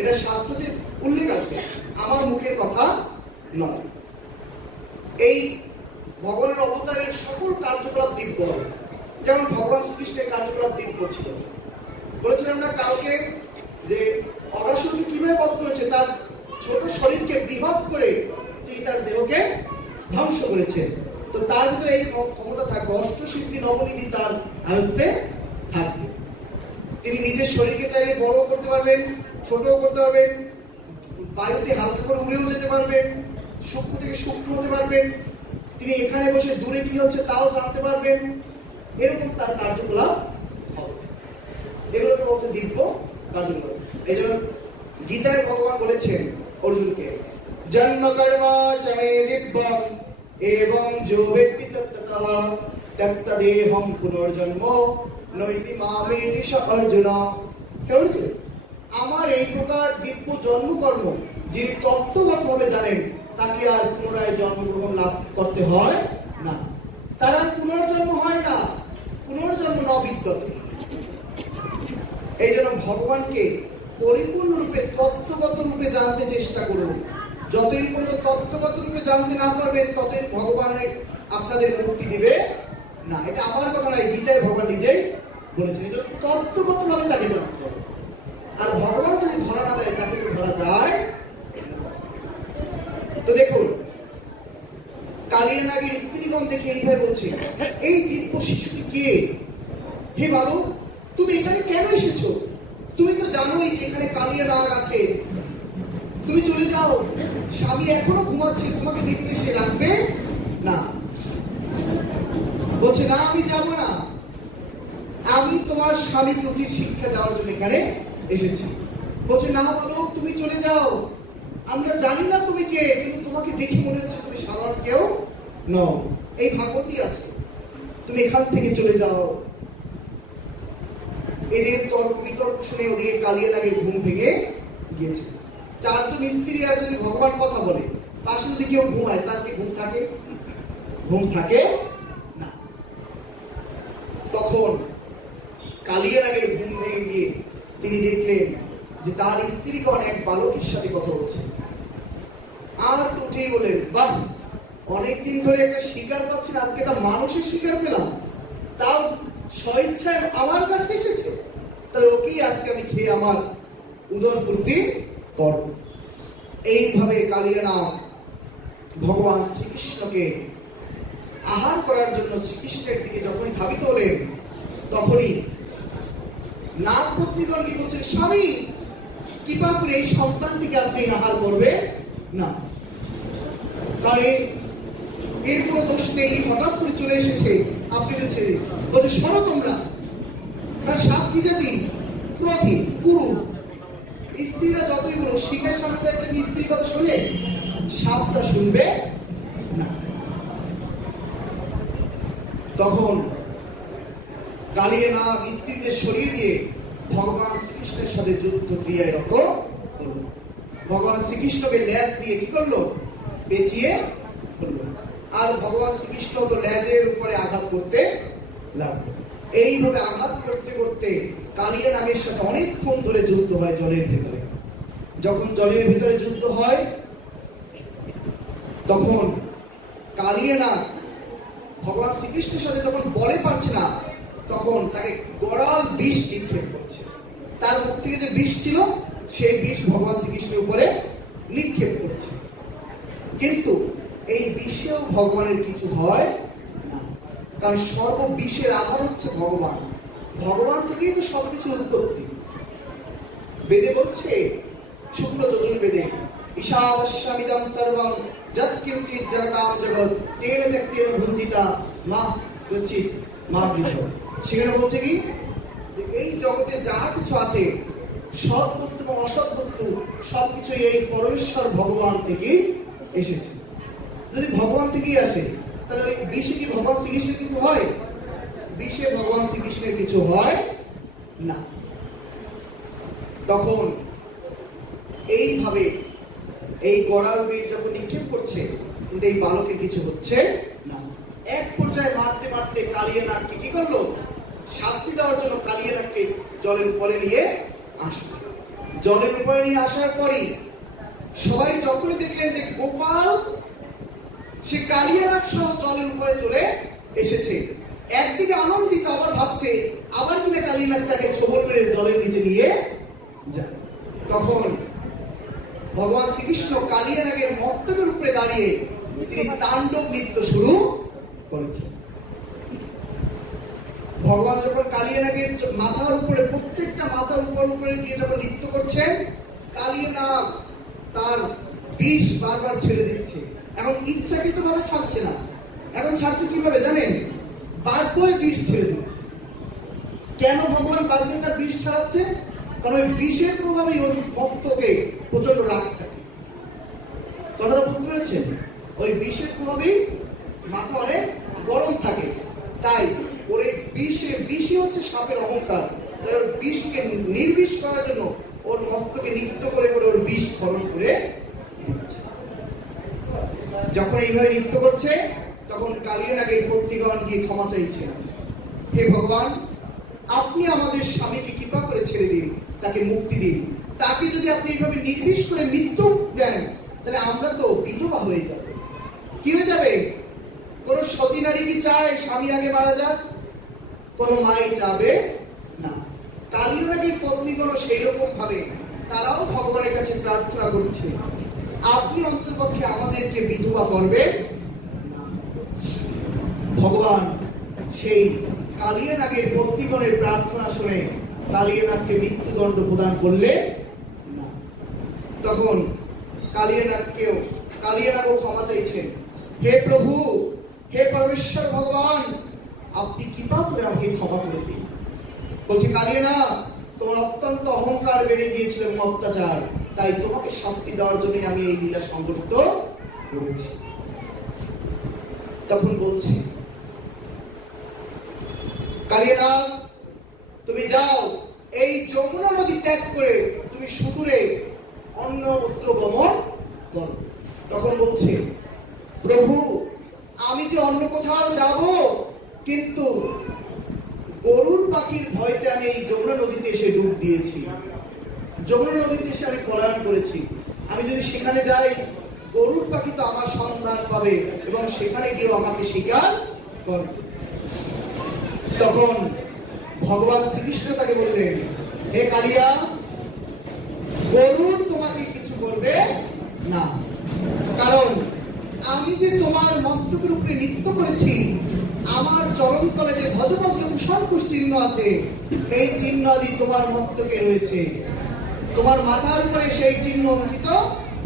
এটা শাস্ত্রতে উল্লেখ আছে, আমার মুখের কথা নয়। এই ভগবানের অবতারের সকল কার্যকলাপ দিব্য হবে। যেমন ভগবান শ্রীকৃষ্ণের কার্যকলাপ দিব্য ছিল। বলেছিলাম না কালকে যে অগাসুরকে কিভাবে বধ করেছে, তার ছোট শরীরকে বৃহৎ করে তিনি তার দেহকে ধ্বংস করেছেন। তো তার ভিতরে এই ক্ষমতা থাকবে, অষ্টসিদ্ধি নবনিধি তার আয়ত্তে থাকবে। তিনি নিজের শরীরকে চাইলে বড় করতে পারবেন, ছোটও করতে পারবেন, বায়ুতে হালকা করে উড়েও যেতে পারবেন, সূক্ষ্ম থেকে সূক্ষ্ম হতে পারবেন, তিনি এখানে বসে দূরে কি হচ্ছে তাও জানতে পারবেন, এরকম তার কার্যকলাপ হবে। এগুলোকে বলছে দিব্য কার্যকলাপ। এই জন্য গীতায় ভগবান বলেছেন অর্জুনকে, জন্ম কর্ম চ মে দিব্যম এবং যো ব্যক্তি তত্ত্বতঃ তত্ত্ব দেহম পুনর্জন্ম নৈতি মামেতি স অর্জুন। হে অর্জুন, আমার এই প্রকার দিব্য জন্মকর্ম যিনি তত্ত্বগতভাবে জানেন, তাকে আর পুনরায় জন্মগ্রহণ লাভ করতে হয় না, তার আর পুনর্জন্ম হয় না, পুনর্জন্ম ন বিদ্যতে। এই জন্য ভগবানকে পরিপূর্ণরূপে তত্ত্বগত রূপে জানতে চেষ্টা করুন। যতই পর্যন্ত তত্ত্বগত রূপে জানতে না পারবেন, ততই ভগবানের আপনাদের মুক্তি দিবে না। এটা আমার কথা নয়, গীতায় ভগবান নিজেই বলেছেন। এই জন্য তত্ত্বগত ভাবে তাকে জানতে হবে। আর ভগবান যদি ধরা না দেয়, তাকে তো ধরা যায়। তো দেখুন, কালিয়া নাগের স্ত্রীগণ দেখে এইভাবে বলছে, এই দিব্য শিশুটি কে? হে বালক, তুমি এখানে কেন এসেছো? তুমি তো জানোই যে এখানে কালিয়া নাগ আছে, তুমি চলে যাও, স্বামী এখনো ঘুমাচ্ছে, তোমাকে দেখতে সে রাখবে না। বলছে, না আমি যাব না, আমি তোমার স্বামীকে উচিত শিক্ষা দেওয়ার জন্য এখানে এসেছি। বলছে, না বালক, তুমি চলে যাও, আমরা জানি না তুমি কে, কিন্তু তোমাকে দেখে মনে হচ্ছে তুমি সাধারণ কেউ নও, এই ভাগবতী আছে, তুমি এখান থেকে চলে যাও। এদের তর্ক বিতর্ক শুনে ওদিকে কালিয়া নাগের ঘুম ভেঙে গিয়েছে। চারজন স্ত্রী আর যদি ভগবান কথা বলে, পাশে যদি কেউ ঘুমায়, তার কি ঘুম থাকে? ঘুম থাকে না। তখন কালিয়া নাগের ঘুম ভেঙে গিয়ে তিনি দেখলেন যে তার স্ত্রীগণ এক বালকের সাথে কথা হচ্ছে। আর তো উঠেই বলেন, বাহ, অনেকদিন ধরে একটা শিকার পাচ্ছেন, আজকে একটা মানুষের শিকার পেলাম, তাও স্বইচ্ছায় আমার কাছে এসেছে, তাহলে ওকেই আজকে আমি খেয়ে আমার উদর পূর্তি করব। এইভাবে কালিয়া নাগ ভগবান শ্রীকৃষ্ণকে আহার করার জন্য শ্রীকৃষ্ণের দিকে যখনই ধাবিত হলেন, তখনই নাগ পত্নীগণ কি বলছেন, স্বামী, কৃপা করে এই সন্তানটিকে আপনি আহার করবেন না, কারণ এর কোনো দোষ নেই, হঠাৎ করে চলে এসেছে, আপনি ছেড়ে। বলছে, শোনো তোমরা, তার সাপ কি জাতি? ক্রোধী, পুরু। স্ত্রীরা যতই বলো, শিখের সামনে তো একটা স্ত্রীর কথা শুনে, সাপটা শুনবে না। তখন কালিয়া নাগ স্ত্রীদের সরিয়ে দিয়ে ভগবান শ্রীকৃষ্ণের সাথে যুদ্ধ ক্রিয়ায় রত হল। ভগবান শ্রীকৃষ্ণকে ল্যাজ দিয়ে কি করলো? পেঁচিয়ে ধরল। আর ভগবান শ্রীকৃষ্ণ তো ল্যাজের উপরে আঘাত করতে লাগলো। এইভাবে আঘাত করতে করতে কালিয়া নাগের সাথে অনেকক্ষণ ধরে যুদ্ধ হয় জলের ভিতরে। যখন জলের ভিতরে যুদ্ধ হয়, তখন কালিয়া নাগ ভগবান শ্রীকৃষ্ণের সাথে যখন বলে পারছে না, তখন তাকে গড়াল বিষ নিক্ষেপ করছে। তার মুখ থেকে যে বিষ ছিল, সেই বিষ ভগবান শ্রীকৃষ্ণের উপরে নিক্ষেপ করছে। কিন্তু এই বিষেও ভগবানের কিছু হয় না, কারণ সর্ব বিষের আধার হচ্ছে ভগবান। ভগবান থেকেই তো সবকিছুর উৎপত্তি। বেদে বলছে, শুক্ল চতুর্বেদে, ঈশাবস্যামিদং সর্বং যৎকিঞ্চিৎ জগতাং জগৎ তেন ত্যক্তেন ভুঞ্জিতা মা ক্বচিৎ মা বৃথ। সেখানে বলছে কি, এই জগতে যা কিছু আছে, সৎ বস্তু এবং অসৎ বস্তু সবকিছু এই পরমেশ্বর ভগবান থেকে এসেছে। যদি ভগবান থেকেই আসে, তাহলে ওই বিষে কি ভগবান শ্রীকৃষ্ণের কিছু হয়? বিষে ভগবান শ্রীকৃষ্ণের কিছু হয় না। তখন এইভাবে এই গড়াল বিষ যখন নিক্ষেপ করছে, কিন্তু এই বালকের কিছু হচ্ছে না। এক পর্যায়ে মারতে মারতে কালিয়া নাগকে কি করলো? শাস্তি দেওয়ার জন্য কালিয়া নাগকে জলের উপরে নিয়ে আসলো। জলের উপরে নিয়ে আসার পরই সবাই যখনই দেখলেন যে গোপাল সে কালিয়া নাগ সহ জলের উপরে চলে এসেছে, একদিকে আনন্দিত, আবার ভাবছে আবার কিনা কালিয়া নাগ তাকে ছোবল মেরে জলের নিচে নিয়ে যায়। তখন ভগবান শ্রীকৃষ্ণ কালিয়া নাগের মস্তকের উপরে দাঁড়িয়ে তিনি তাণ্ডব নৃত্য শুরু করেছেন। ভগবান যখন কালিয়া নাগের মাথার উপরে, প্রত্যেকটা মাথার উপরে গিয়ে যখন নৃত্য করছেন, কালিয়া নাগ তার বিষ বারবার ছেড়ে দিচ্ছে। এখন ইচ্ছাকৃত ভাবে ছাড়ছে না, এখন ছাড়ছে কিভাবে জানেন? বাধ্য হয়ে বিষ ছেড়ে দিচ্ছে। কেন ভগবান বাধ্য হয়ে তার বিষ ছাড়াচ্ছে? কারণ ওই বিষের প্রভাবেই ওর মস্তকে প্রচন্ড রাগ থাকে। কথাটা বুঝতে পেরেছেন? ওই বিষের প্রভাবেই মাথা অনেক গরম থাকে, তাই ওর এই বিষই হচ্ছে সাপের অহংকার। তাই ওর বিষকে নির্বিষ করার জন্য ওর মস্তকে নিত্য করে করে ওর বিষ খরণ করে দিচ্ছে। যখন এইভাবে নৃত্য করছে তখন কালিয়া নাগের পত্নীগণ গিয়ে ক্ষমা চাইছে, হে ভগবান, আপনি আমাদের স্বামীকে কৃপা করে ছেড়ে দিন, তাকে মুক্তি দিন। তাকে যদি আপনি এইভাবে নির্বিষ করে মৃত্যু দেন তাহলে আমরা তো বিধবা হয়ে যাব। কি হয়ে যাবে? কোন সতী নারী কি চায় স্বামী আগে মারা যাক? কোন মাই চাবে না। কালিয়া নাগের পত্নীগণ সেই রকম ভাবে তারাও ভগবানের কাছে প্রার্থনা করছে, আপনি অন্ততপক্ষে আমাদেরকে বিধবা করবেন না। ভগবান সেই কালিয়া নাগের পত্নীগণের প্রার্থনা শুনে কালিয়া নাগকে মৃত্যুদণ্ড প্রদান করলেন না। তখন কালিয়া নাগও ক্ষমা চাইছেন, হে প্রভু, হে পরমেশ্বর ভগবান, আপনি কৃপা করে আমাকে ক্ষমা করে দিন। বলছি, কালিয়া নাগ, তোমার অত্যন্ত অহংকার বেড়ে গিয়েছিল এবং অত্যাচার, তাই তোমাকে শাস্তি দেওয়ার জন্য আমি এই লীলা সংগঠিত করেছি। তখন বলছি, কালিয়া নাগ, তুমি যাও, এই যমুনা নদী ত্যাগ করে তুমি সুদূরে অন্যত্র গমন করো। তখন বলছে, প্রভু, আমি যে অন্য কোথাও যাব, কিন্তু গরুর পাখির ভয়তে আমি এই যমুনা নদীতে এসে ডুব দিয়েছি। যমুনা নদীতে এসে আমি পলায়ন করেছি। আমি যদি সেখানে যাই, গরুর পাখি তো আমার সন্ধান পাবে এবং সেখানে গিয়ে আমাকে শিকার করবে। তখন ভগবান শ্রীকৃষ্ণ তাকে বললেন, হে কালিয়া, গরুর তোমাকে কিছু করবে না, কারণ আমি যে তোমার মস্তকের উপরে নৃত্য করেছি, আমার চরণ তলে যে ধ্বজপত্র কুশঙ্কুশ চিহ্ন আছে, এই চিহ্ন আদি তোমার মস্তকে রয়েছে, তোমার মাথার উপরে সেই চিহ্ন অঙ্কিত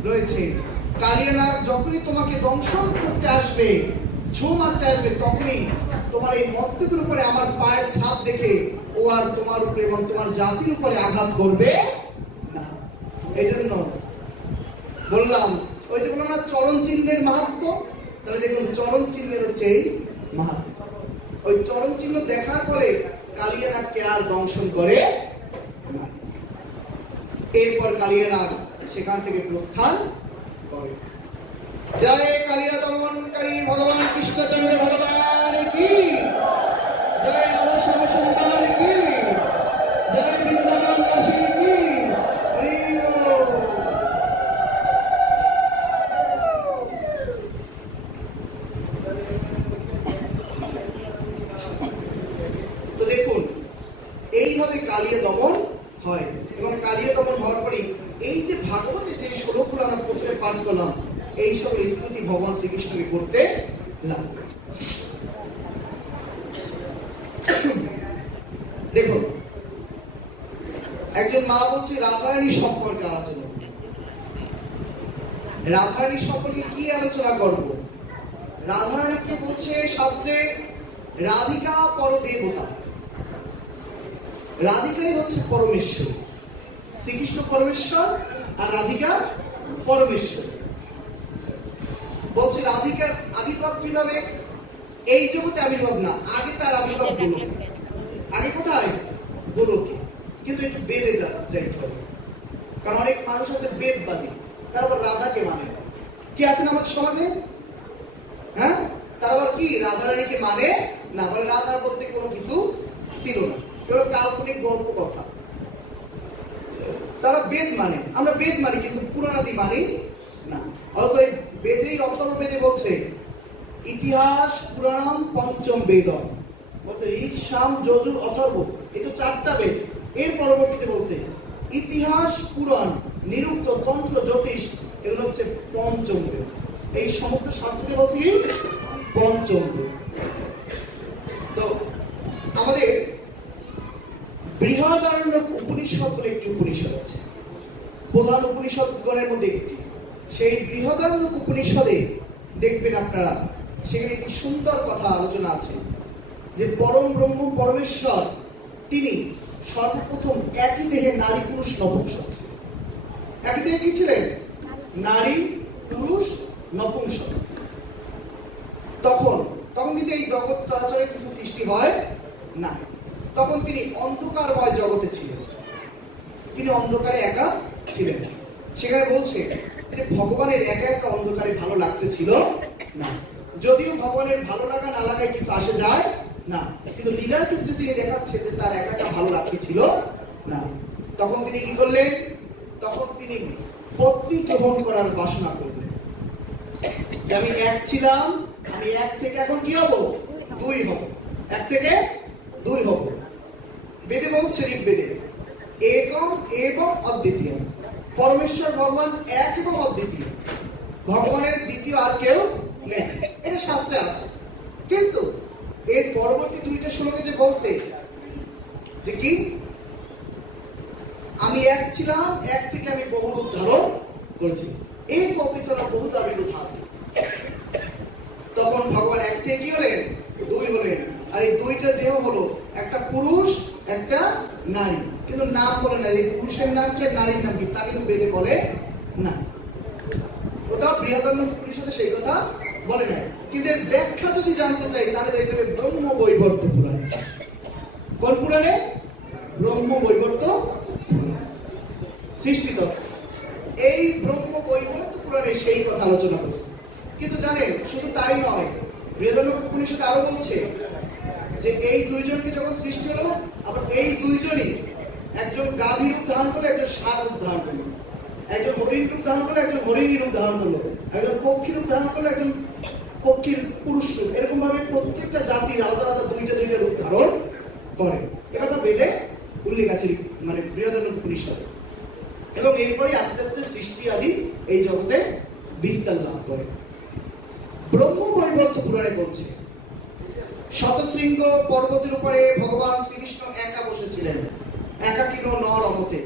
রয়েছে। কালিয়া নাগ যখনই তোমাকে দংশন করতে আসবে, ছো মারতে আসবে, তখনই তোমার এই মস্তকের উপরে আমার পায়ের ছাপ দেখে ও আর তোমার উপরে এবং তোমার জাতির উপরে আঘাত করবে না। এই জন্য বললাম, ওই যে বললাম না চরণ চিহ্নের মাহাত্ম্য, তাহলে দেখুন চরণ চিহ্নের হচ্ছে এই মাহাত্ম্য। ওই চরণ চিহ্ন দেখার পরে কালিয়া নাগকে আর দংশন করে না। এরপর কালিয়া নাগ সেখান থেকে প্রস্থান করে। জয় কালিয়া দমনকারী ভগবান কৃষ্ণচন্দ্র ভগবান কি জয়, রাধা শ্যাম সুন্দর কি জয়, বৃন্দাবন বাসী কি হরি বল। তো দেখুন, এইভাবে কালিয়া দমন হয় এবং কালিয়া দমন হওয়ার পরে এই যে ভাগবতের যে 16 পুরাণ পড়তে পাঠ করলাম, এই সব স্তুতি ভগবান শ্রীকৃষ্ণকে করতে লাগলো। দেখুন, একজন মা বলছে রাধারানী সম্পর্কে আলোচনা। রাধারানী সম্পর্কে কি আলোচনা করব? রাধারানীকে বলছে শাস্ত্রে রাধিকা পরদেবতা। রাধিকাই হচ্ছে পরমেশ্বর। শ্রীকৃষ্ণ পরমেশ্বর আর রাধিকা পরমেশ্বর। বলছে রাধিকার আবির্ভাব কিভাবে? এই জগতে আবির্ভাব না, আগে তার আবির্ভাব গোলকে। আগে কোথায়? গোলকে। কিন্তু একটু বেদে যাইতে হবে, কারণ অনেক মানুষ আছে বেদবাদী, তারা আবার রাধাকে মানে। কি আছেন আমাদের সমাজে? হ্যাঁ, তারা আবার কি রাধারানীকে মানে না, বলে রাধার মধ্যে কোনো কিছু ছিল না, এগুলো কাল্পনিক গল্প কথা। তারা বেদ মানে, আমরা বেদ মানি কিন্তু পুরাণাদি মানি না। অথচ এই বেদেই অথর্ব বেদে বলছে ইতিহাস পুরাণম পঞ্চম বেদম, বলছে ঋক সাম যজুর অথর্ব, এই তো 4টা বেদ। এর পরবর্তীতে বলতে ইতিহাস পুরাণ নিরুক্ত তন্ত্র জ্যোতিষ, এগুলো হচ্ছে পঞ্চম বেদ। এই সমস্ত শাস্ত্রকে বলছে কি পঞ্চম বেদ। তো আমাদের বৃহদারণ্যক উপনিষদ বলে একটি উপনিষদ আছে, প্রধান উপনিষদগণের মধ্যে একটি। সেই বৃহদারণ্যক উপনিষদে দেখবেন আপনারা সেখানে একটি সুন্দর কথা আলোচনা আছে যে পরম ব্রহ্ম পরমেশ্বর তিনি সর্বপ্রথম একই দেহে নারী পুরুষ নপুংসক ছিলেন। একই দেহে কি ছিলেন? নারী পুরুষ নপুংসক। তখন কিন্তু এই জগৎ চরাচরে কিছু সৃষ্টি হয় না। তখন তিনি অন্ধকারময় জগতে ছিলেন, তিনি অন্ধকারে একা ছিলেন। সেখানে বলছে যে ভগবানের একা একা অন্ধকারে ভালো লাগতেছিল না। যদিও ভগবানের ভালো লাগা না লাগায় কি পাশে যায় না, কিন্তু লীলার ক্ষেত্রে তিনি দেখাচ্ছে যে তার একা একা ভালো লাগতেছিল না। তখন তিনি কি করলেন? তখন তিনি পত্নী গ্রহণ করার বাসনা করলেন যে আমি এক ছিলাম, আমি এক থেকে এখন কি হব? দুই হব। এক থেকে দুই হব। বেদে বলছে, ঋগ্বেদে একম এবং অদ্বিতীয়। পরমেশ্বর ভগবান এক এবং অদ্বিতীয়, ভগবানের দ্বিতীয় আর কেউ নেই, এটা শাস্ত্রে আছে। কিন্তু এর পরবর্তী দুইটা শ্লোকে যে বলছে যে কি আমি এক ছিলাম, এক থেকে আমি বহু রূপ ধারণ করেছি, এই কপিতরা বহু আবির্ভূত। তখন ভগবান এক থেকে কি হলেন? দুই হলেন। আর এই দুইটা দেহ হলো একটা পুরুষ একটা নারী, কিন্তু নাম বলে না। এই পুরুষের নাম কি নারীর নাম কি তা কিন্তু বেদে বলে না। ওটা বৃহদারণ্যক উপনিষদে সেই কথা বলে না। কিন্তু এর ব্যাখ্যা যদি জানতে চাই তাহলে দেখতে হবে ব্রহ্ম বৈবর্ত পুরাণে। কোন পুরাণে? ব্রহ্ম বৈবর্ত সৃষ্টিতত্ত্ব। এই ব্রহ্ম বৈবর্ত পুরাণে সেই কথা আলোচনা করছে। কিন্তু জানেন শুধু তাই নয়, বৃহদারণ্যক উপনিষদে আরো বলছে যে এই দুইজনকে যখন সৃষ্টি হলো, আবার এই দুইজনই একজন গাভী রূপ ধারণ করলো, একজন ষাঁড় রূপ ধারণ করলো, একজন হরিণ রূপ ধারণ করলো, একজন হরিণী রূপ ধারণ করলো, একজন পক্ষী রূপ ধারণ করলো, একজন পক্ষীর পুরুষ রূপ। এরকম ভাবে প্রত্যেকটা জাতির আলাদা আলাদা দুইটা রূপ ধারণ করে। একথা বেদে উল্লেখ আছে, মানে বৃহদারণ্যক উপনিষদে। এবং এরপরে আস্তে আস্তে সৃষ্টি আদি এই জগতে বিস্তার লাভ করে। ব্রহ্ম বৈবর্ত পুরাণে বলছে শতশৃঙ্গ পর্বতের উপরে ভগবান শ্রীকৃষ্ণ একা বসেছিলেন। একাকী নর অমতে,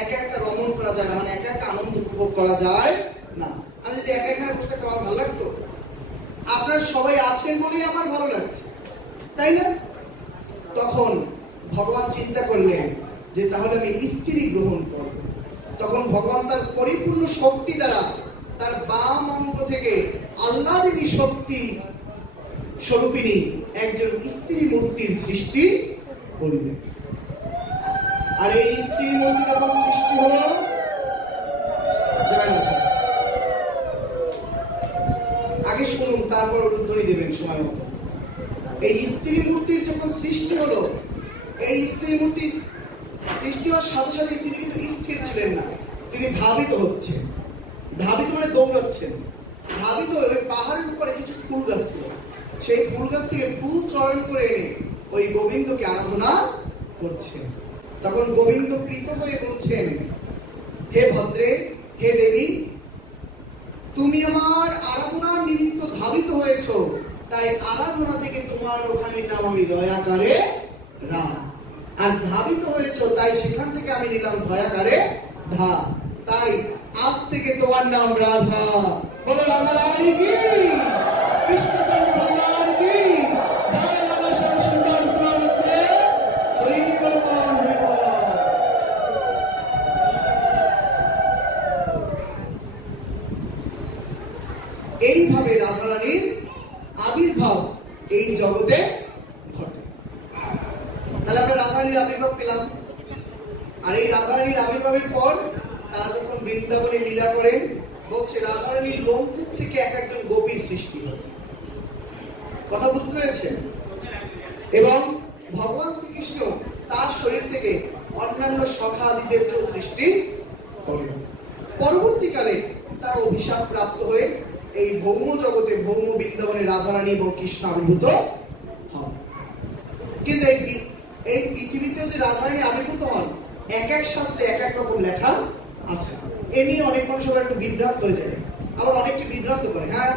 একা একা রমণ করা যায় না, মানে একা একা আনন্দ উপভোগ করা যায় না। আমি যদি একা একা বসে থাকতে আমার ভালো লাগতো? আপনার সবাই আছেন বলেই আমার ভালো লাগছে, তাই না? তখন ভগবান চিন্তা করলেন যে তাহলে আমি স্ত্রী গ্রহণ করব। তখন ভগবান তার পরিপূর্ণ শক্তি দ্বারা তার বাম অঙ্গ থেকে আল্লাহদিনী শক্তি স্বরূপিণী একজন স্ত্রী মূর্তির সৃষ্টি করলেন। আর এই স্ত্রী মূর্তি যখন সৃষ্টি হলো, আগে শুনুন তারপর উত্তরই দেবেন সময় মতো। এই স্ত্রী মূর্তির যখন সৃষ্টি হলো, এই স্ত্রী মূর্তি সৃষ্টি হওয়ার সাথে সাথে তিনি কিন্তু স্থির ছিলেন না, তিনি ধাবিত হচ্ছেন। ধাবিত মানে দৌড়াচ্ছেন। ধাবিত ওই পাহাড়ের উপরে কিছু ফুল গাছ ছিল, সেই ফুল গাছ থেকে ফুল চয়ন করে এনে ওই গোবিন্দকে আরাধনা করছেন। তখন গোবিন্দ প্রীত হয়ে বলছেন, হে ভদ্রে, হে দেবী, তুমি আমার আরাধনার নিমিত্ত ধাবিত হয়েছ, তাই আরাধনা থেকে তোমার ওখানে নাম আমি দয়াকারে রাম। আর ধাবিত হয়েছ তাই সেখান থেকে আমি নিলাম দয়াকারে ধা। তাই আজ থেকে তোমার নাম রাধা। বলো রাধা রানী কি, কৃষ্ণচন্দ্র ভগবান কি, জয় রাধা শ্যাম সুন্দর তোমানন্দে হরি বল হরি বল। এইভাবে রাধা রানীর আবির্ভাব এই জগতে ঘটে। তাহলে আমরা রাধা রানীর আবির্ভাব পেলাম। আর এই রাধা রানীর আবির্ভাবের পর তারা যখন বৃন্দাবনে লীলা করেন, বলছে রাধা রানীর লোমকূপ থেকে এক একজন গোপীর সৃষ্টি হয়। কথা বুঝতে পেরেছেন? এবং ভগবান শ্রীকৃষ্ণ তার শরীর থেকে অন্যান্য সখা আদিদেরকেও সৃষ্টি করেন। পরবর্তীকালে তার অভিশাপ প্রাপ্ত হয়ে এই ভৌম জগতে ভৌম বৃন্দাবনে রাধা রানী এবং কৃষ্ণ আবির্ভূত হন। কিন্তু এই পৃথিবীতেও যে রাধা রানী আবির্ভূত হন, এক এক শাস্ত্রে এক এক রকম লেখা আছে। এ নিয়ে অনেক মানুষ একটু বিভ্রান্ত হয়ে যায়, আবার অনেকে বিভ্রান্ত করে। হ্যাঁ,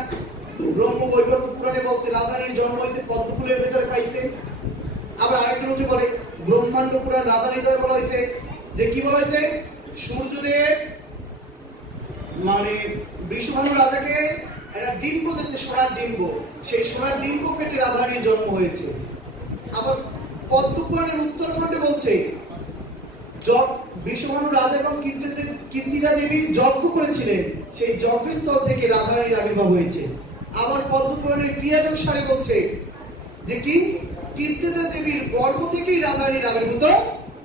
ব্রহ্ম বৈবর্ত পুরাণে বলছে রাধা রানীর জন্ম হয়েছে পদ্ম ফুলের ভেতরে পাইছে। আবার আরেকজন উঠে বলে ব্রহ্মাণ্ড পুরাণ রাধা হৃদয় বলা হয়েছে, যে কি বলা হয়েছে সূর্যদেব মানে বৃষভানু রাজাকে একটা ডিম্ব দিয়েছে, সোনার ডিম্ব। সেই সোনার ডিম্ব পেটে রাধারানীর জন্ম হয়েছে। আবার পদ্মপুরাণের উত্তরখণ্ডে বলছে বৃষভানু রাজা এবং কীর্তিদা দেবী যজ্ঞ করেছিলেন, সেই যজ্ঞস্থল থেকে রাধারানীর আবির্ভাব হয়েছে। আবার পদ্মপুরাণের ক্রিয়াযোগ সারে বলছে যে কি কীর্তিদা দেবীর গর্ভ থেকেই রাধারানীর আবির্ভূত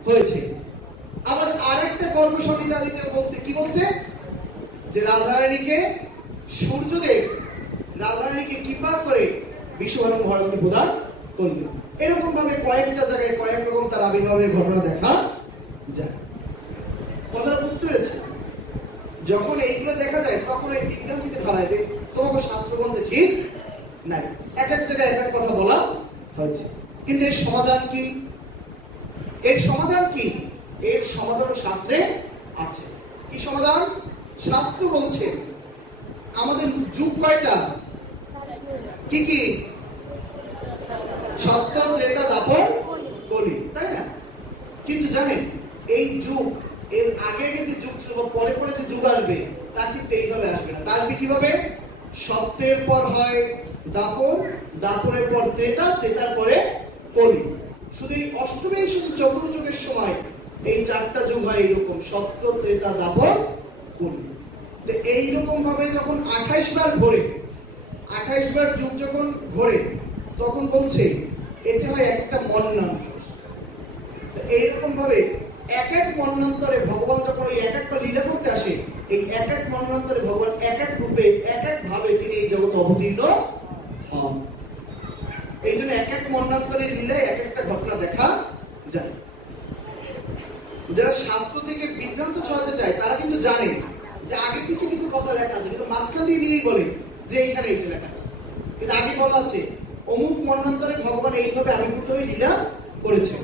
হয়েছে। আবার আরেকটা গর্ভ সংহিতা দিতে বলছে, কি বলছে যে রাধারানীকে সূর্যদেব রাধারানীকে কৃপা করে বৃষভানু মহারাজকে প্রদান করলেন। এরকম ভাবে কয়েকটা জায়গায় কয়েক রকম তার আবির্ভাবের ঘটনা দেখা যায়। কথাটা বুঝতে পেরেছে? যখন এইগুলো দেখা যায় তখন এই বিভ্রান্তিতে ফেলায় যে তোমাকে শাস্ত্র বলতে ঠিক নাই, এক এক জায়গায় এক এক কথা বলা হয়েছে। কিন্তু এর সমাধান কি? এর সমাধান কি? এর সমাধান শাস্ত্রে আছে। কি সমাধান? শাস্ত্র বলছে আমাদের যুগ কয়টা? কি কি? সত্য, ত্রেতা, দ্বাপর, কলি, তাই না? কিন্তু জানেন এই যুগ, এর আগে যে যুগ ছিল বা পরে পরে যে যুগ আসবে তা কিন্তু এইভাবে আসবে না। তা আসবে কিভাবে? সত্যের পর হয় দ্বাপর, দ্বাপরের পর ত্রেতা, ত্রেতার পরে কলি। শুধু এই অষ্টবিংশ চতুর্যুগের সময় এই চারটা যুগ হয় এইরকম, সত্য, ত্রেতা, দ্বাপর, কলি। তো এইরকম ভাবে যখন 28 বার ঘোরে, 28 বার যুগ যখন ঘোরে তখন বলছে এতে হয় একটা মন্বন্তর। এইরকম ভাবে এক এক মন্বন্তরে ভগবান যখন ওই এক একটা লীলা করতে আসে, এই এক এক মন্বন্তরে ভগবান এক এক রূপে এক এক ভাবে তিনি এই জগতে অবতীর্ণ হন। এই জন্য এক এক মন্বন্তরের লীলায় এক একটা ঘটনা দেখা যায়। যারা শাস্ত্র থেকে বিভ্রান্ত ছড়াতে চায় তারা কিন্তু জানে যে আগে কিছু কিছু কথা লেখা আছে, কিন্তু মাঝখান দিয়ে নিয়েই বলে যে এইখানে এইটা লেখা আছে। কিন্তু আগে বলা আছে অমুক মন্বন্তরে ভগবান এইভাবে আবির্ভূত হয়ে লীলা করেছে।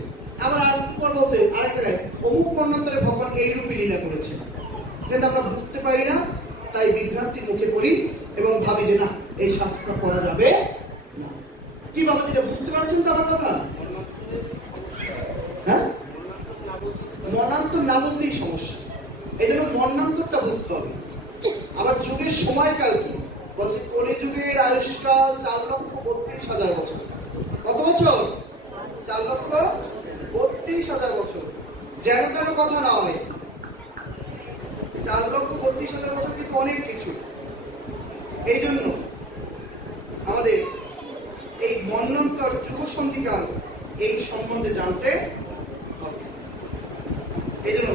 আবার আর বলছে আরেক জায়গায় অমুক মন্বন্তরে ভগবান এই রূপে লীলা করেছে। কিন্তু আমরা বুঝতে পারি না, তাই বিভ্রান্তির মুখে পড়ি এবং ভাবি যে না এই শাস্ত্র পড়া যাবে না। কি বাবা, যেটা বুঝতে পারছেন তো আমার কথা? হ্যাঁ, মন্বন্তর না বলতেই সমস্যা। এই জন্য মন্বন্তরটা বুঝতে হবে। আবার যুগের সময়কাল কি বলছে? কলিযুগের আয়ুষ্কাল 4,32,000 বছর। কত বছর? 4,32,000 বছর। যেন তেন কথা নয়, 4,32,000 বছর কিন্তু অনেক কিছু। এই জন্য আমাদের এই মন্বন্তর যুগ সন্ধিকাল এই সম্বন্ধে জানতে হবে। এই জন্য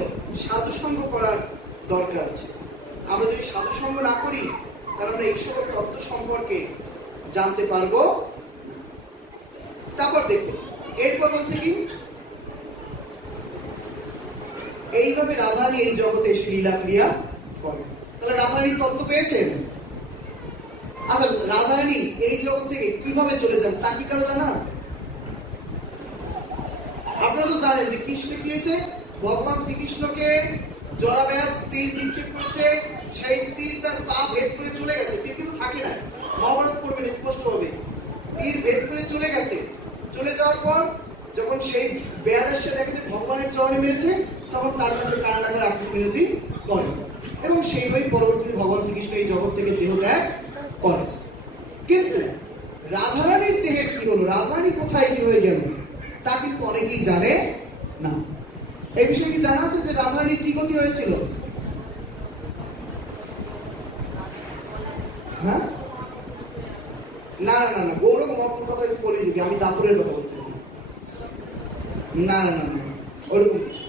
সাধুসঙ্গ করার দরকার আছে। আমরা যদি সাধুসঙ্গ না করি তাহলে আমরা এই সকল তত্ত্ব সম্পর্কে জানতে পারবো। তারপর দেখুন এরপর বলছে কি এইভাবে রাধারানী এই জগতে এসে লীলা ক্রিয়া করে। তাহলে রাধারানী তত্ত্ব পেয়েছেন। আচ্ছা, রাধারানী এই জগৎ থেকে কিভাবে চলে যান তা কি কারো জানা? আপনারা তো জানেন যে কৃষ্ণ কি হয়েছে, ভগবান শ্রীকৃষ্ণকে জরাব্যাধ তীর নিক্ষেপ করেছে, সেই তীর তার পা ভেদ করে চলে গেছে। তীর কিন্তু থাকে না, মহাভারত পড়বেন স্পষ্ট হবে। তীর ভেদ করে চলে গেছে। চলে যাওয়ার পর যখন সেই বেয়াদের সে দেখে যে ভগবানের চরণে মেরেছে, তখন তার কাছে কান্না করে আত্মবিনতি করে এবং সেইভাবে পরবর্তীতে ভগবান শ্রীকৃষ্ণ এই জগৎ থেকে দেহ ত্যাগ করে। কিন্তু রাধারানীর দেহের কি হলো, রাধারানী কোথায় কি হয়ে গেল তা কিন্তু অনেকেই জানে না। এই বিষয়ে কি জানা আছে যে রাধারানীর কি গতি হয়েছিল? হ্যাঁ, না না না না, গৌরব মহাপুর কথা বলে দিবি, আমি দাপুরের কথা বলতেছি। না না না না, ওরকম কিছু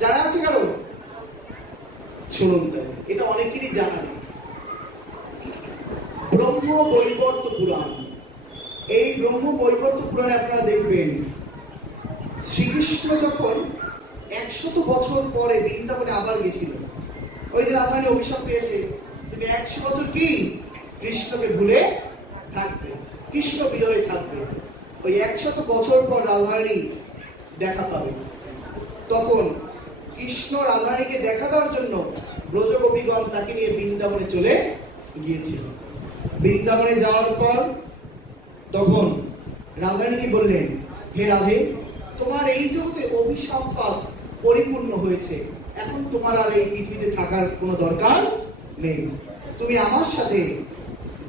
জানা আছে কারো? শুনুন, এটা অনেকেরই জানা নেই। ব্রহ্ম বৈবর্ত পুরাণ, এই ব্রহ্ম বৈবর্ত পুরাণে আপনারা দেখবেন শ্রীকৃষ্ণ যখন 100 বছর পরে বৃন্দাবনে আবার গেছিল, ওই যে রাধারানী অভিশাপ পেয়েছে তুমি 100 বছর কি কৃষ্ণকে ভুলে থাকবে, কৃষ্ণ বিরহে থাকবে। ওই 100 বছর পর রাধারানী দেখা পাবে। তখন কৃষ্ণ রাধারানীকে দেখা দেওয়ার জন্য ব্রজগোপীগণ তাকে নিয়ে বৃন্দাবনে চলে গিয়েছিল। বৃন্দাবনে যাওয়ার পর তখন রাধারানীকে বললেন, হে রাধে, তোমার এই জগতে অভিশাপ পরিপূর্ণ হয়েছে, এখন তোমার আর এই পৃথিবীতে থাকার কোনো দরকার নেই। তুমি আমার সাথে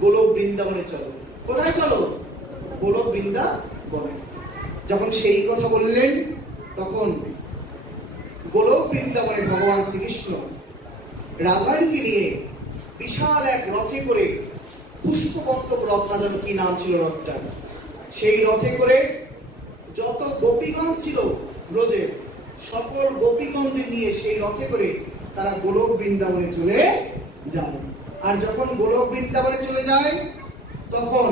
গোলক বৃন্দাবনে চলো। কোথায় চলো? গোলক বৃন্দাবনে। যখন সেই কথা বললেন তখন গোলক বৃন্দাবনে ভগবান শ্রীকৃষ্ণ রাধারানীকে নিয়ে বিশাল এক রথে করে, পুষ্পপত্তক রথ, না জানো কি নাম ছিল রথটার, সেই রথে করে যত গোপীগণ ছিল ব্রজের সকল গোপীগণদের নিয়ে সেই রথে করে তারা গোলক বৃন্দাবনে চলে যায়। আর যখন গোলক বৃন্দাবনে চলে যায় তখন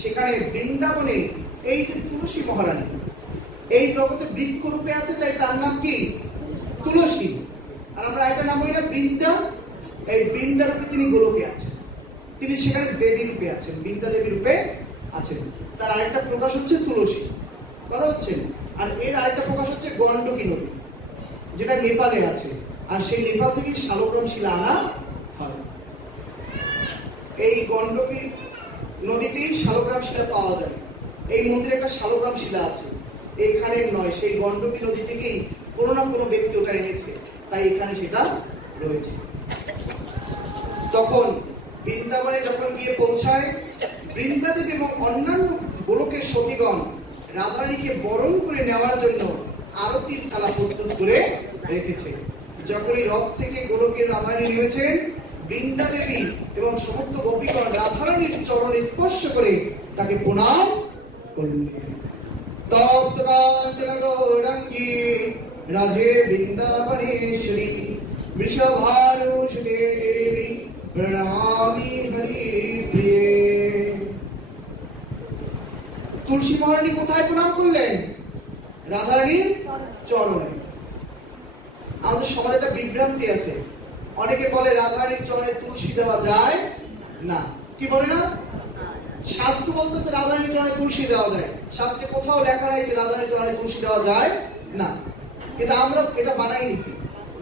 সেখানে বৃন্দাবনে এই যে তুলসী মহারানী এই জগতে বৃক্ষ রূপে আছে, তাই তার নাম কি? তুলসী। আর আমরা একটা নাম বলি না বৃন্দা, এই বৃন্দা রূপে তিনি গোলকে আছেন, তিনি সেখানে দেবী রূপে আছেন, বৃন্দা দেবী রূপে আছেন। তার আরেকটা প্রকাশ হচ্ছে তুলসী, কথা হচ্ছে। আর এর আরেকটা প্রকাশ হচ্ছে গণ্ডকী নদী, যেটা নেপালে আছে, আর সেই নেপাল থেকে শালগ্রাম শিলা আনা হয়। এই গণ্ডকী নদীতেই শালগ্রাম শিলা পাওয়া যায়। এই মন্দিরে একটা শালগ্রাম শিলা আছে, এইখানে নয়, সেই গণ্ডকী নদী থেকেই কোনো না কোনো ব্যক্তি ওটা এনেছে, তাই এখানে সেটা রয়েছে। তখন বৃন্দাবনে যখন গিয়ে পৌঁছায়, বৃন্দাদেবী এবং অন্যান্য গোলকের সখীগণ রাধারানীকে বরণ করে নেওয়ার জন্য আরতির থালা প্রস্তুত করে রেখেছে। যখনই রথ থেকে গোলকের রাধারানী নেমেছেন, বৃন্দা দেবী এবং সমস্ত গোপীগণ রাধারানীর চরণে স্পর্শ করে তাকে প্রণাম করলেন। তপ্ত কাঞ্চন গৌরাঙ্গী রাধে বৃন্দাবনেশ্বরী বৃষভানুসুতে দেবী প্রণামি হরি প্রিয়ে। তুলসী মহারানী কোথায় প্রণাম করলেন? রাধারানীর চরণে। আমাদের সমাজে একটা বিভ্রান্তি আছে, অনেকে বলে রাধারানীর চরণে তুলসী দেওয়া যায় না। কি বলে না? শাস্ত্র বলতেছে রাধারানীর চরণে তুলসী দেওয়া যায়, শাস্ত্রে কোথাও লেখা নাই যে রাধারানীর চরণে তুলসী দেওয়া যায় না, কিন্তু আমরা এটা বানাই নিছি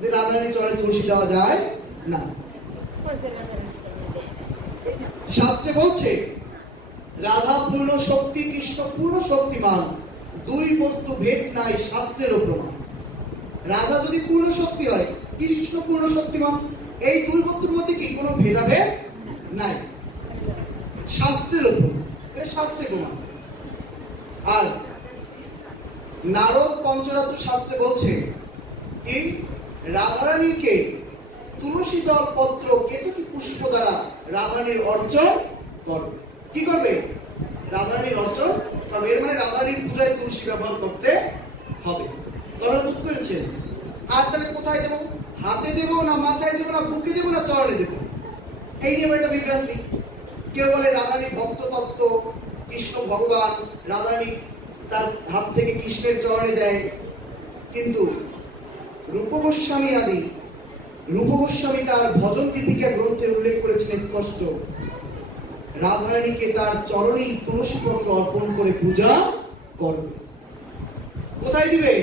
যে রাধারানীর চরণে তুলসী দেওয়া যায় না। শাস্ত্রে বলছে রাধা পূর্ণ শক্তি, কৃষ্ণ পূর্ণ শক্তিমান, দুই বস্তু ভেদ নাই, শাস্ত্রেরও প্রমাণ। রাধা যদি পূর্ণ শক্তি হয়, কৃষ্ণ পূর্ণ শক্তিমান, এই দুই বস্তুর মধ্যে কি কোনো ভেদাভেদ নাই, শাস্ত্রেরও প্রমাণ, এটা শাস্ত্রের প্রমাণ। আর নারদ পঞ্চরাত্র শাস্ত্রে বলছে কি রাধারানীকে তুলসী দল পত্র কেতকী পুষ্প দ্বারা রাধারানীর অর্চন করবে। কি করবে? রাধারানীর অর্চন করবে। এর মানে রাধারানীর পূজায় তুলসী ব্যবহার করতে হবে। তোমরা বুঝতে পেরেছেন? আর তাহলে কোথায় দেবো? হাতে দেবো না মাথায় দেবো না বুকে দেবো না চরণে দেবো? এই নিয়ে একটা বিভ্রান্তি। কেউ বলে রাধারানী ভক্ত তত্ত্ব, কৃষ্ণ ভগবান, রাধারানী তার হাত থেকে কৃষ্ণের চরণে দেয়। কিন্তু রূপ গোস্বামী আদি, রূপ গোস্বামী তার ভজন দীপিকা গ্রন্থে উল্লেখ করেছেন স্পষ্ট, রাধারানীকে তার চরণেই তুলসী পত্র অর্পণ করে পূজা করবে। কোথায় দিবে?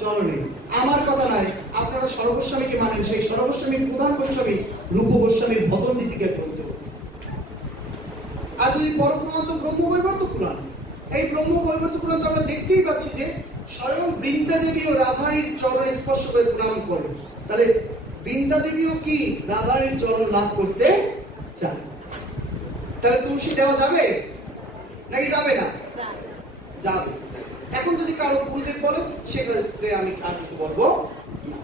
চরণে। আমার কথা নাই, আপনারা সর্বগোস্বামীকে মানেন, সেই সর্বগোস্বামীর প্রধান গোস্বামী রূপ গোস্বামীর ভজন দীপিকা গ্রন্থ। আর যদি পরপ্রমান্ত ব্রহ্ম বৈবর্ত পুরাণ, এই ব্রহ্ম বৈবর্ত পুরাণ তো আমরা দেখতেই পাচ্ছি যে স্বয়ং বৃন্দা দেবী ও রাধারানীর চরণে স্পর্শ করে প্রণাম করে। তাহলে বৃন্দা দেবীও কি রাধারানীর চরণ লাভ করতে চায়? তাহলে তুলসী দেওয়া যাবে নাকি যাবে না? যাবে। এখন যদি কারো গুরুদেব বলে, সেক্ষেত্রে আমি আর কিছু বলবো না,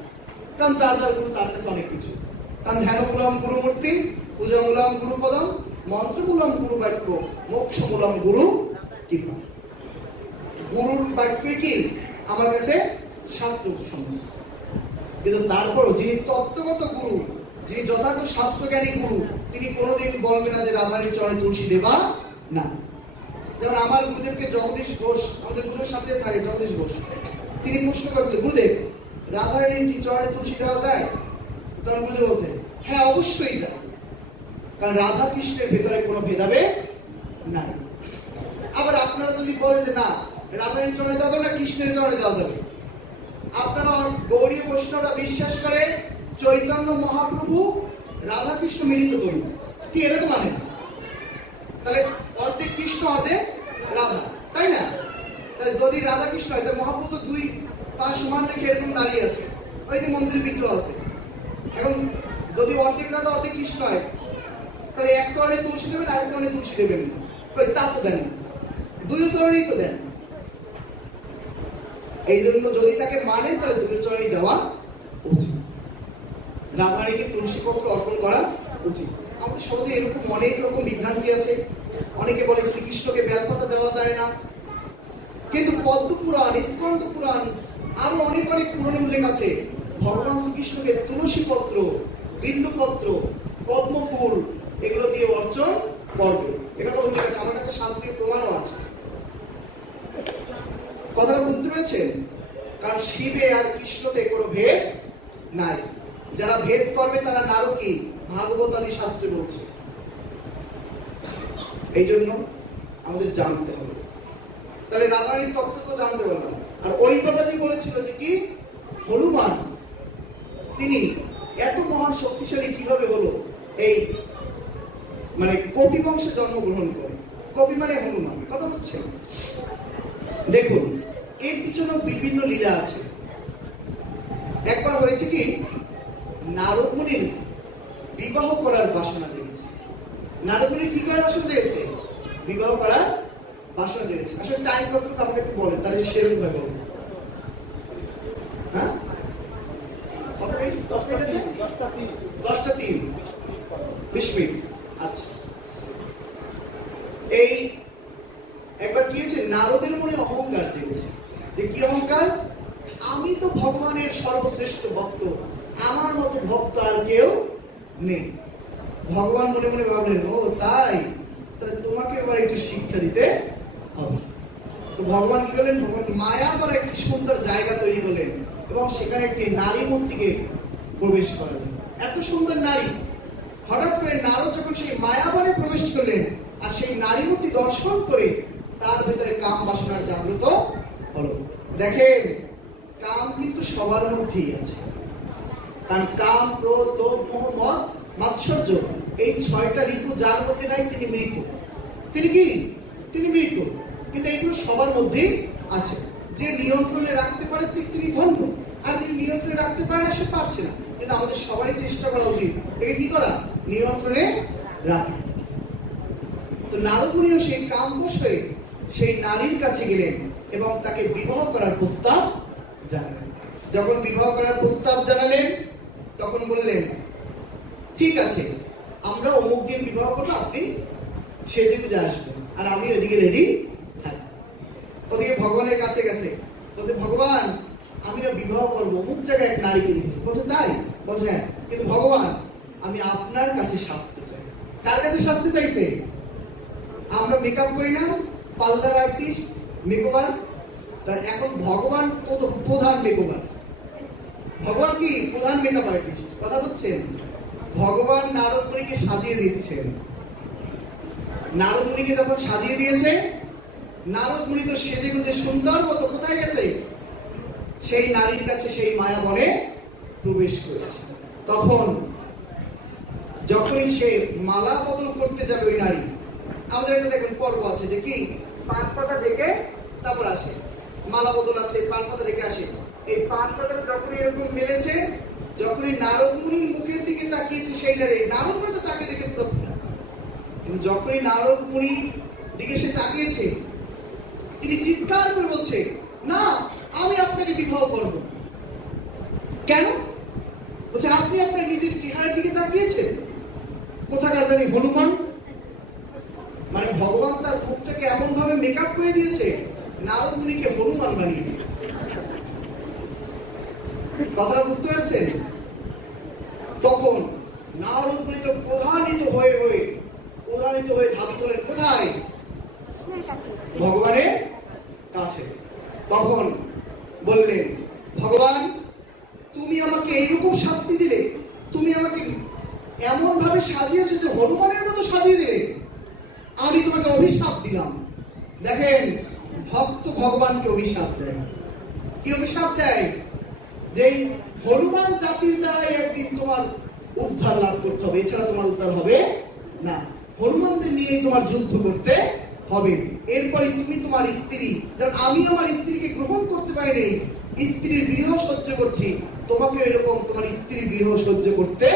কারণ তার গুরু তার কাছে অনেক কিছু। কারণ ধ্যানমূলম গুরুমূর্তি, পূজামূলম গুরুপদম, মন্ত্রমূলম গুরু বাক্য, মোক্ষমূলম গুরু কৃপা। গুরুর বাক্যে কি আমার কাছে শাস্ত্র সম্মান, কিন্তু তারপরও যিনি তত্ত্বগত গুরু, যিনি যথার্থ শাস্ত্রজ্ঞানী গুরু, তিনি কোনোদিন বলবেন না যে রাধারানীর চরণে তুলসী দেবা না। যেমন আমার গুরুদেবকে জগদীশ ঘোষ, আমাদের গুরুদেবের সাথে থাকে জগদীশ ঘোষ, তিনি প্রশ্ন করেছিলেন, গুরুদেব রাধারানীর কি চরণে তুলসী দেওয়া যায়? তখন গুরুদেব বলছেন, হ্যাঁ অবশ্যই যায়, কারণ রাধা কৃষ্ণের ভেতরে কোনো ভেদাভেদ নাই। আবার আপনারা যদি বলেন যে না রাধারানীর চরণে দেওয়া যাবে না, কৃষ্ণের চরণে দেওয়া যাবে, আপনারা গৌড়ীয় বৈষ্ণবরা বিশ্বাস করে চৈতন্য মহাপ্রভু রাধা কৃষ্ণ মিলিত করুন, কি এটা তো মানে? তাহলে অর্ধেক কৃষ্ণ অর্ধেক রাধা, তাই না? তাই যদি রাধা কৃষ্ণ হয়, তাহলে মহাপ্রভু তো দুই পা সমান রেখে এরকম দাঁড়িয়ে আছে, ওই যে মন্দিরে বিগ্রহ আছে। এখন যদি অর্ধেক রাধা অর্ধেক কৃষ্ণ হয়, তাহলে এক চরণে তুলসী দেবেন আর এক চরণে তুলসী দেবেন না, তা তো দেন, দুই চরণেই তো দেন। এই জন্য যদি তাকে মানেন তাহলে দুই চরণই দেওয়া উচিত, রাধারানীকে তুলসী পত্র অর্পণ করা উচিত। আমাদের সমাজে এরকম অনেক রকম বিভ্রান্তি আছে। অনেকে বলে শ্রীকৃষ্ণকে বেলপাতা দেওয়া যায় না, কিন্তু পদ্ম পুরাণ, স্কন্দ পুরাণ, আরো অনেক অনেক পুরাণে উল্লেখ আছে ভগবান শ্রীকৃষ্ণকে তুলসী পত্র, বিল্বপত্র, পদ্মফুল এগুলো দিয়ে অর্চন করবে, এটা তো উল্লেখ আছে। আমার কাছে শাস্ত্রীয় প্রমাণও আছে। কথাটা বুঝতে পেরেছেন? কারণ শিবে আর কৃষ্ণতে কোনো ভেদ নাই। যারা ভেদ করবে তারা নারকী, ভাগবত আদি শাস্ত্রে বলছে। এই জন্য আমাদের জানতে হবে। তাহলে রাধারানীর তত্ত্ব তো জানতে পারলাম। আর ওই কথাটি বলেছিল যে কি হনুমান তিনি এত মহান শক্তিশালী কিভাবে হলো, এই মানে কপি বংশে জন্মগ্রহণ করে। কপি মানে হনুমান, কথা বলছেন। দেখুন এর পিছনে বিভিন্ন লীলা আছে। একবার হয়েছে কি নারদ মুনির বিবাহ করার বাসনা জেগেছে। নারদ মুনির কি করার বাসনা জেগেছে? বিবাহ করার বাসনা জেগেছে। আসলে টাইম কতটুকু আমাকে একটু বলেন, তাহলে সেরকম ভাবে বলুন। হ্যাঁ, 10:03 20 মিনিট। আচ্ছা, এই একবার কি হয়েছে, নারদের মনে অহংকার জেগেছে। যে কি অহংকার? আমি তো ভগবানের সর্বশ্রেষ্ঠ ভক্ত, আমার মতো ভক্ত আর কেউ নেই। ভগবান মনে মনে ভাবলেন, ও তাই, তাহলে তোমাকে এবার একটু শিক্ষা দিতে হবে। তো ভগবান কি করলেন? ভগবান মায়া দ্বারা একটি সুন্দর জায়গা তৈরি করলেন এবং সেখানে একটি নারী মূর্তিকে প্রবেশ করালেন। এত সুন্দর নারী। হঠাৎ করে নারদ যখন সেই মায়াবনে প্রবেশ করলেন আর সেই নারী মূর্তি দর্শন করে তার ভেতরে কাম বাসনার জাগ্রত হলো। দেখেন, কাম কিন্তু সবার মধ্যেই আছে। কারণ কাম, ক্রোধ, লোভ, মোহ, মদ, মাৎসর্য, এই 6টা ঋতু যার মধ্যে নাই তিনি মৃত। তিনি কি? তিনি মৃত। কিন্তু এইগুলো সবার মধ্যেই আছে। যে নিয়ন্ত্রণে রাখতে পারে তিনি ধন্য, আর যিনি নিয়ন্ত্রণে রাখতে পারে না সে পারছে না। কিন্তু আমাদের সবারই চেষ্টা করা উচিত একে কি করা? নিয়ন্ত্রণে রাখা। তো নারদ মুনিও সেই কামবশ হয়ে সেই নারীর কাছে গেলেন এবং তাকে বিবাহ করার প্রস্তাব জানালেন। যখন বিবাহ করার প্রস্তাব জানালেন তখন বললেন, ঠিক আছে, আমরা অমুক দিন বিবাহ করবো, আপনি সেদিকে বুঝে আসবেন আর আমি ওইদিকে রেডি থাকবো। ওদিকে ভগবানের কাছে গেছে, বলছে ভগবান আমি না বিবাহ করবো, অমুক জায়গায় এক নারীকে দেখেছি। বলছে তাই? বলছে হ্যাঁ, কিন্তু ভগবান আমি আপনার কাছে সাজতে চাই। কার কাছে সাজতে চাইছে? আমরা মেকআপ করি না, পার্লার আর্টিস্ট, মেকওভার। তা এখন ভগবান প্রধান মেকওভার। ভগবান কি প্রধান মেকআপ আর্টিস্ট। কথা বলছেন? ভগবান নারদ মুনিকে সাজিয়ে দিচ্ছেন। নারদ মুনিকে যখন সাজিয়ে দিয়েছে, নারদ মুনি তো সেজে গুজে সুন্দর মতো কোথায় গেছে? সেই নারীর কাছে, সেই মায়াবনে প্রবেশ করেছে। তখন যখনই সে মালা বদল করতে যাবে ওই নারী, আমাদের একটা দেখুন পর্ব আছে যে কি পান পাতা রেখে তারপর আসে, মালা বদল আছে, পান পাতা রেখে আসে। এই পান পাতাটা যখন এরকম মেলেছে, যখনই নারদ মুনির মুখের দিকে তাকিয়েছে সেই নারী, নারদ মুনি তো তাকে দেখে প্রত্যেক, কিন্তু যখনই নারদ মুনির দিকে সে তাকিয়েছে তিনি চিৎকার করে বলছে, না আমি আপনাকে বিবাহ করব। কেন? বলছে আপনি আপনার নিজের চেহারার দিকে তাকিয়েছেন। কোথাকার জানি হনুমান, মানে ভগবান তার মুখটাকে এমন ভাবে মেকআপ করে দিয়েছে, নারদ মুনিকে হনুমান বানিয়ে দিয়েছে। কথাটা বুঝতে পারছেন? তখন নারদ মুনি তো প্রধানিত হয়ে ধাবিত হলেন কোথায়? ভগবানের কাছে। তখন বললেন, ভগবান তুমি আমাকে এইরকম শাস্তি দিলে, তুমি আমাকে এমন ভাবে সাজিয়েছো যে হনুমানের মতো সাজিয়ে দিলে, আমি তোমাকে অভিশাপ দিলাম। দেখেন, ভক্ত ভগবানকে অভিশাপ দেয়। কি অভিশাপ দেয়? যে হনুমান জাতির দ্বারাই একদিন তোমার উদ্ধার লাভ করতে হবে, এছাড়া তোমার উদ্ধার হবে না। হনুমানদের নিয়ে তোমার যুদ্ধ করতে হবে। এরপরে তুমি তোমার স্ত্রী, কারণ আমি আমার স্ত্রীকে গ্রহণ করতে পারিনি, স্ত্রীর বিরহ সহ্য করছি, তোমাকে এরকম তোমার স্ত্রীর বিরহ সহ্য করতে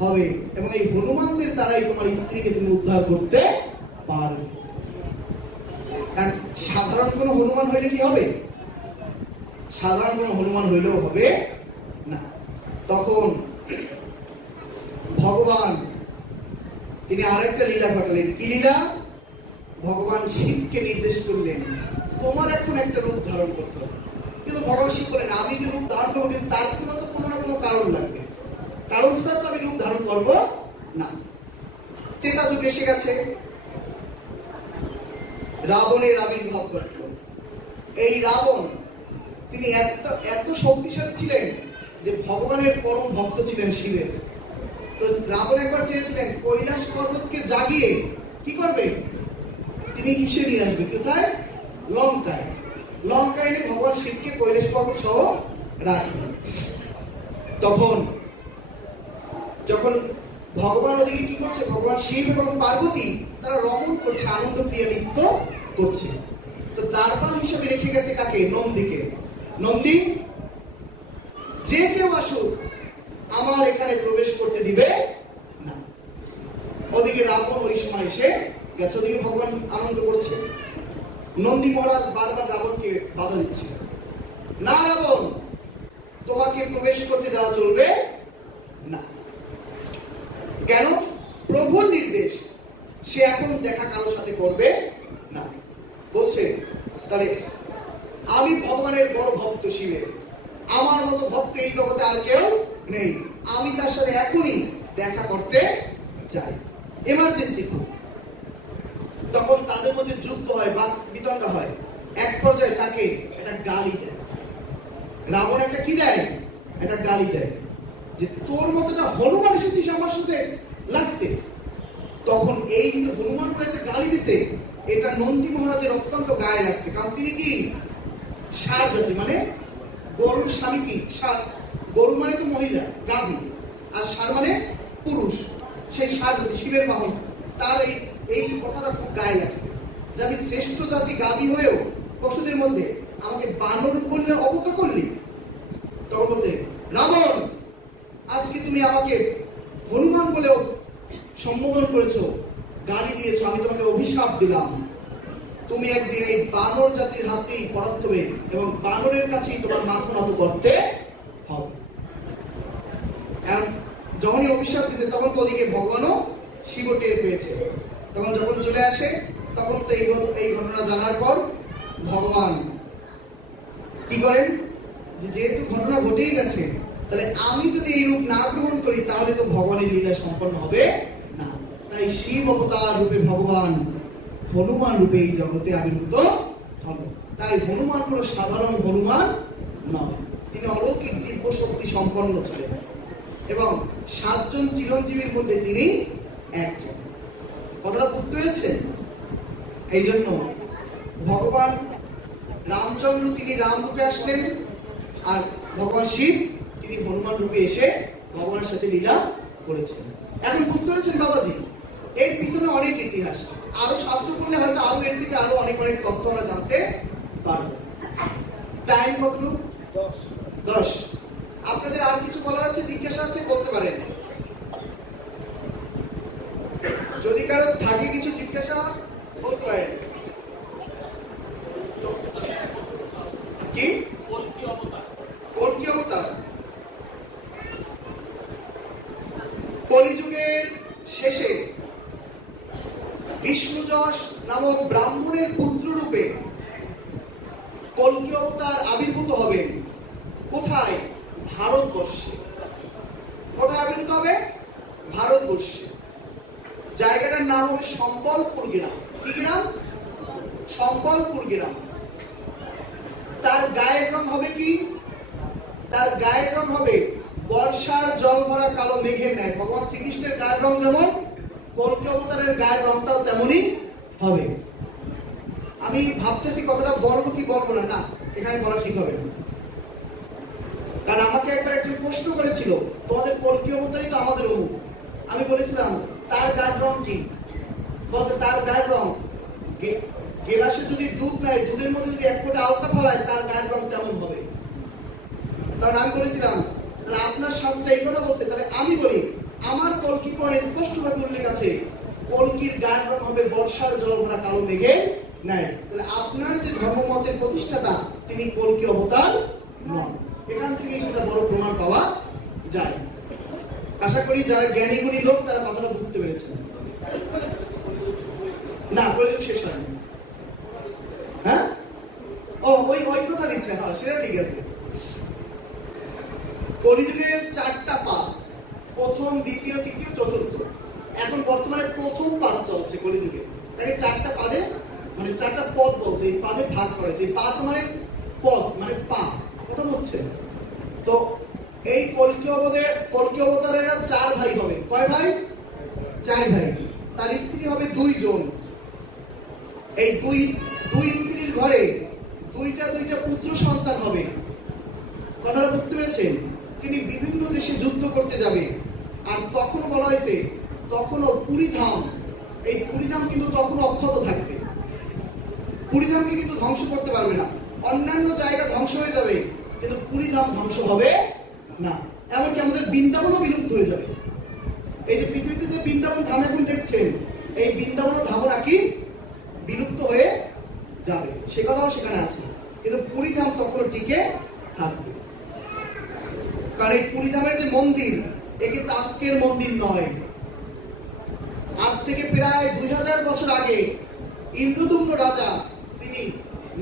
হবে, এবং এই হনুমানদের দ্বারাই তোমার স্ত্রীকে তুমি উদ্ধার করতে পারবে। কারণ সাধারণ কোনো হনুমান হইলে কি হবে? সাধারণ কোনো হনুমান হইলেও হবে না। তখন ভগবান তিনি আরেকটা লীলা ঘটালেন। কি লীলা? ভগবান শিবকে নির্দেশ করলেন তোমার এখন একটা রূপ ধারণ করতে হবে। কিন্তু ভগবান শিব বলেন আমি যে রূপ ধারণ করবো, কিন্তু তার জন্য তো কোনো না কোনো কারণ লাগবে, কারণ ছাড়া তো আমি রূপ ধারণ করবো না। ত্রেতা যুগ এসে গেছে, রাবণের আবির্ভাব ঘটল। এই রাবণ তিনি এত শক্তিশালী ছিলেন যে ভগবানের পরম ভক্ত ছিলেন শিবের। তো রাবণ একবার চেয়েছিলেন কৈলাস পর্বতকে জাগিয়ে কি করবে, তিনি ইসে নিয়ে আসবে। কোথায়? লঙ্কায়। লঙ্কায় এনে ভগবান শিবকে কৈলাস পর্বত সহ রাখবে। তখন যখন ভগবান ওদিকে কি করছে, ভগবান শিব এবং পার্বতী তারা রমণ করছে, আনন্দ প্রিয় নৃত্য করছে। তো দ্বারপাল হিসেবে রেখে গেছে কাকে? নন্দীকে। নন্দী যে কেউ আসুক আমার এখানে প্রবেশ করতে দিবে না। ওদিকে রাবণ ওই সময় এসে গেছে, ওদিকে ভগবান আনন্দ করছে। নন্দী মহারাজ বারবার রাবণকে বাধা দিচ্ছে, না রাবণ তোমাকে প্রবেশ করতে দেওয়া চলবে না। কেন? প্রভুর নির্দেশ, সে এখন দেখা কারোর সাথে করবে না। বলছে তাহলে আমি ভগবানের বড় ভক্ত শিবের, আমার মতো ভক্ত এই জগতে আর কেউ নেই, আমি তার সাথে এখনই দেখা করতে চাই, এমার্জেন্সি খুব। তখন তাদের মধ্যে যুদ্ধ হয় বা বিতণ্ডা হয়। এক পর্যায়ে তাকে একটা গালি দেয় রাবণ। একটা কি দেয়? একটা গালি দেয় যে তোর মতো একটা হনুমান এসেছিস আমার সাথে লাগতে। তখন এই যে হনুমান একটা গালি দিতে, এটা নন্দী মহারাজের অত্যন্ত গায়ে লাগছে। কারণ তিনি কি ষাঁড় জাতি, মানে গরুর স্বামী কি ষাঁড়। গরু মানে তো মহিলা, গাভী, আর ষাঁড় মানে পুরুষ। সেই ষাঁড় জাতি শিবের বাহন, তার এই কথাটা খুব গায়ে লাগছে যে আমি শ্রেষ্ঠ জাতি গাভী হয়েও পশুদের মধ্যে আমাকে বানর বললে অবজ্ঞা করলি। তখন বলছে রাবণ আজকে তুমি আমাকে হনুমান বলেও সম্বোধন করেছো, গালি দিয়েছো, আমি তোমাকে অভিশাপ দিলাম, তুমি একদিন এই বানর জাতির হাতেই পরাস্ত হবে এবং বানরের কাছেই তোমার মাথা নত করতে হবে। যখনই অভিশাপ দিতে তখন তো ওদিকে ভগবানও শিব টের পেয়েছে। তখন যখন চলে আসে তখন তো এই ঘটনা জানার পর ভগবান কি করেন, যেহেতু ঘটনা ঘটেই গেছে, তাহলে আমি যদি এই রূপ না গ্রহণ করি তাহলে তো ভগবানের লীলা সম্পন্ন হবে না। তাই শিব অবতার রূপে ভগবান হনুমান রূপে এই জগতে আবির্ভূত হন। তাই হনুমান কোনো সাধারণ হনুমান নয়, তিনি অলৌকিক দিব্য শক্তি সম্পন্ন ছিলেন এবং 7 জন চিরঞ্জীবীর মধ্যে তিনি একজন। কথাটা বুঝতে পেরেছেন? এই জন্য ভগবান রামচন্দ্র তিনি রাম রূপে আসলেন, আর ভগবান শিব তিনি হনুমান রূপে এসে ভগবানের সাথে লীলা করেছেন। এখন বুঝতে পেরেছেন বাবাজি? এর পিছনে অনেক ইতিহাস, আরো শাস্ত্র পড়লে হয়তো আরো এর থেকে আরো অনেক অনেক তথ্য আমরা জানতে পারবো। টাইম কতটুকু? 10। আপনাদের আর কিছু বলার আছে, জিজ্ঞাসা আছে, বলতে পারেন। যদি কারো থাকে কিছু জিজ্ঞাসা বলতে পারেন। কি কল্কি অবতার? কলিযুগের শেষে বিষ্ণুযশ নামক ব্রাহ্মণের পুত্র রূপে কল্কি অবতার আবির্ভূত হবেন। কোথায়? ভারতবর্ষে। কোথায় আবির্ভূত হবে? ভারতবর্ষে। জায়গাটার নাম হবে সম্বলপুর গ্রাম। কি গ্রাম? সম্বলপুর গ্রাম। তার গায়ের রং হবে কি? তার গায়ের রং হবে বর্ষার জল ভরা কালো মেঘের ন্যায়। ভগবান শ্রীকৃষ্ণের গায়ের রং যেমন, কল্কি অবতারের গায়ের রংটাও তেমনই হবে। আমি ভাবতেছি কথাটা বলবো কি বলবো না, না এখানে বলা ঠিক হবে না। কারণ আমাকে একবার একজন প্রশ্ন করেছিল তোমাদের কল্কি অবতারই তো আমাদের অমুক। আমি বলেছিলাম তার গায়ের রং কি? বলতে তার গায়ের রং গেলাসে যদি দুধ নেয়, দুধের মধ্যে যদি 1 ফোঁটা আলতা ফলায় তার গায়ের রং তেমন হবে। তখন আমি বলেছিলাম তাহলে আপনার শাস্ত্রে এই কথা বলছে, তাহলে আমি বলি আমার কল্কি পুরাণে স্পষ্টভাবে উল্লেখ আছে কল্কির গায়ের রং হবে বর্ষার জল ভরা কালো মেঘে নাই। তাহলে আপনার যে ধর্মমতের প্রতিষ্ঠাতা তিনি কল্কি অবতার নন। এখান থেকে সেটা বড় প্রমাণ পাওয়া যায়। আশা করি যারা জ্ঞানী গুণী লোক তারা কথাটা বুঝতে পেরেছেন। না, কলিযুগ শেষ হয়নি। হ্যাঁ, ওই কথা নিচ্ছে। হ্যাঁ, সেটা ঠিক আছে। কলিযুগের 4টা পাদ, প্রথম, দ্বিতীয়, তৃতীয়, চতুর্থ। এখন বর্তমানে প্রথম পাদ চলছে কলিযুগে। তাকে 4টা পাদে মানে 4টা পদ বলতে, এই পাদে ভাগ করে। এই পাদ মানে পদ মানে পা, কথা বলছে। তো এই কল্কি অবতারেরা 4 ভাই হবে। কয় ভাই? 4 ভাই। তার স্ত্রী হবে 2 জন। এই দুই স্ত্রীর ঘরে দুইটা পুত্র সন্তান হবে। কথাটা বুঝতে পেরেছেন? তিনি বিভিন্ন দেশে যুদ্ধ করতে যাবে। আর তখন বলা হয়েছে তখনও পুরীধাম, এই পুরীধাম কিন্তু তখনও অক্ষত থাকবে। পুরীধামকে কিন্তু ধ্বংস করতে পারবে না। অন্যান্য জায়গা ধ্বংস হয়ে যাবে কিন্তু পুরীধাম ধ্বংস হবে না। এমনকি আমাদের বৃন্দাবনও বিলুপ্ত হয়ে যাবে। এই যে পৃথিবীতে যে বৃন্দাবন ধাম এখন দেখছেন, এই বৃন্দাবন ধাম নাকি বিলুপ্ত হয়ে যাবে, সে কথাও সেখানে আছে। কিন্তু পুরীধাম তখনও টিকে থাকবে। কারণ এই পুরীধামের যে মন্দির, এ কিন্তু আজকের মন্দির নয়। আজ থেকে প্রায় 2000 বছর আগে ইন্দ্রদুম্ন রাজা তিনি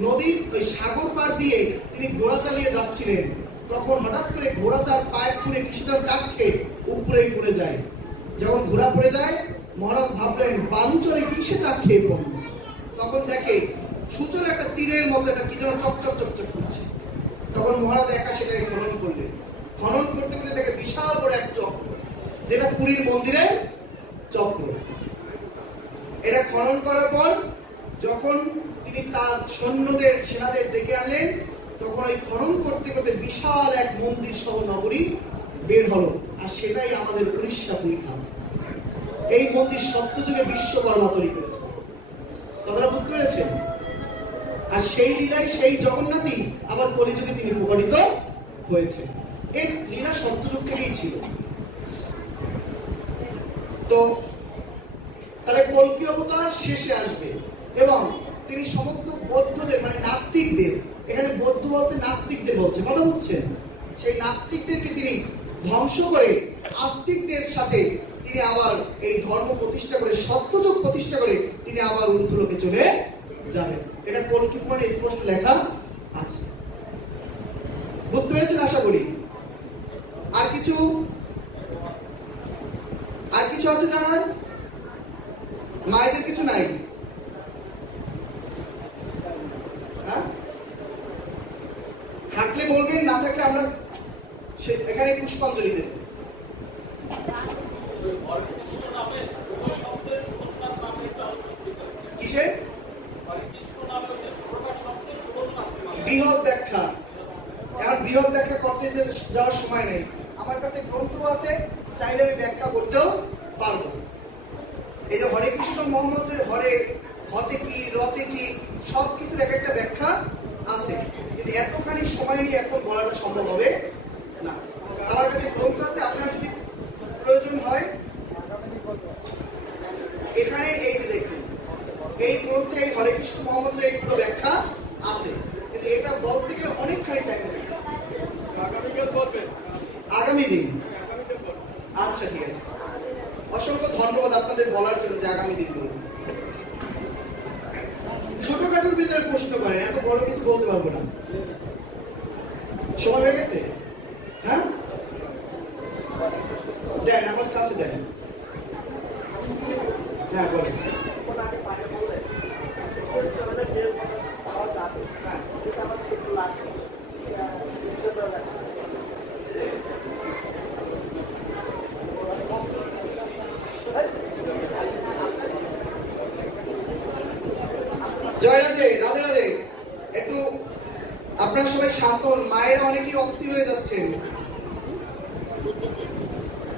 নদীর ওই সাগর পার দিয়ে তিনি ঘোড়া চালিয়ে যাচ্ছিলেন। তখন হঠাৎ করে ঘোড়া তার পায়ে পুড়ে কিছুটা টাক খেয়ে উপরেই পড়ে যায়। যখন ঘোড়া পড়ে যায়, মহারাজ ভাবলেন বালুচরে কিসে টাক খেয়ে পড়ল। তখন দেখে সূচনা একটা তীরের মতো একটা কি যেন চকচক করছে। তখন মহারাজ একা সেটাকে খনন করলেন। খনন করতে করতে দেখে বিশাল বড় এক চক্র, যেটা পুরীর মন্দিরের চক্র। এটা খনন করার পর যখন তিনি তার সৈন্যদের সেনাদের ডেকে আনলেন, তখন ওই খনন করতে করতে বিশাল এক মন্দির সহ নগরী বের হলো। আর সেটাই আমাদের উড়িষ্যা পুরীধাম। এই মন্দির সত্যযুগে বিশ্বকর্মা তৈরি করেছে। কথাটা বুঝতে পেরেছেন? আর সেই লীলাই, সেই জগন্নাথই আবার কলিযুগে তিনি প্রকটিত হয়েছে। এর লীলা সত্যযুগ থেকেই ছিল। তো তাহলে কল্কি অবতার শেষে আসবে এবং তিনি সমস্ত বৌদ্ধদের মানে নাস্তিকদের, এখানে বৌদ্ধ বলতে নাস্তিকদের বলছে, কথা বুঝছেন? সেই নাস্তিকদেরকে তিনি ধ্বংস করে আস্তিকদের সাথে তিনি আবার এই ধর্ম প্রতিষ্ঠা করে, সত্যযুগ প্রতিষ্ঠা করে তিনি আবার ঊর্ধ্বলোকে চলে যাবেন। এটা কল্কি পুরাণে স্পষ্ট লেখা আছে। বুঝতে পেরেছেন আশা করি? আর কিছু আছে জানার? মায়েদের কিছু নাই? হ্যাঁ, থাকলে বলবেন, না থাকলে আমরা এখানে পুষ্পাঞ্জলি দেব। কিসে? বৃহৎ ব্যাখ্যা। এখন বৃহৎ ব্যাখ্যা করতে যাওয়ার সময় নেই। আমার কাছে গ্রন্থ আছে, চাইলে আমি ব্যাখ্যা করতেও পারবো। এই যে হরে কৃষ্ণ মোহাম্মদের হরে, হতে কি, রতে কি, সবকিছুর এক একটা ব্যাখ্যা আছে। কিন্তু এতখানি সময় নিয়ে এখন বলাটা সম্ভব হবে না। আমার কাছে গ্রন্থ আছে, আপনার যদি প্রয়োজন হয় এখানে এই যে দেখুন, এই গ্রন্থে এই হরে কৃষ্ণ মোহাম্মদের এই পুরো ব্যাখ্যা আছে। কিন্তু এটা বলতে গেলে অনেকখানি টাইম লাগে। আগামী দিন? আচ্ছা, ঠিক আছে। অসংখ্য ধন্যবাদ আপনাদের বলার জন্য যে আগামী দিনগুলো। ছোটখাটোর ভিতরে প্রশ্ন করেন, এত বড় কিছু বলতে পারবো না। সময় হয়ে গেছে? হ্যাঁ, দেন আমার কাছে দেন। হ্যাঁ, বলেন। জয় রাধে, রাধে রাধে। একটু আপনারা সবাই শান্ত হন। মায়েরা অনেকেই অস্থির হয়ে যাচ্ছেন।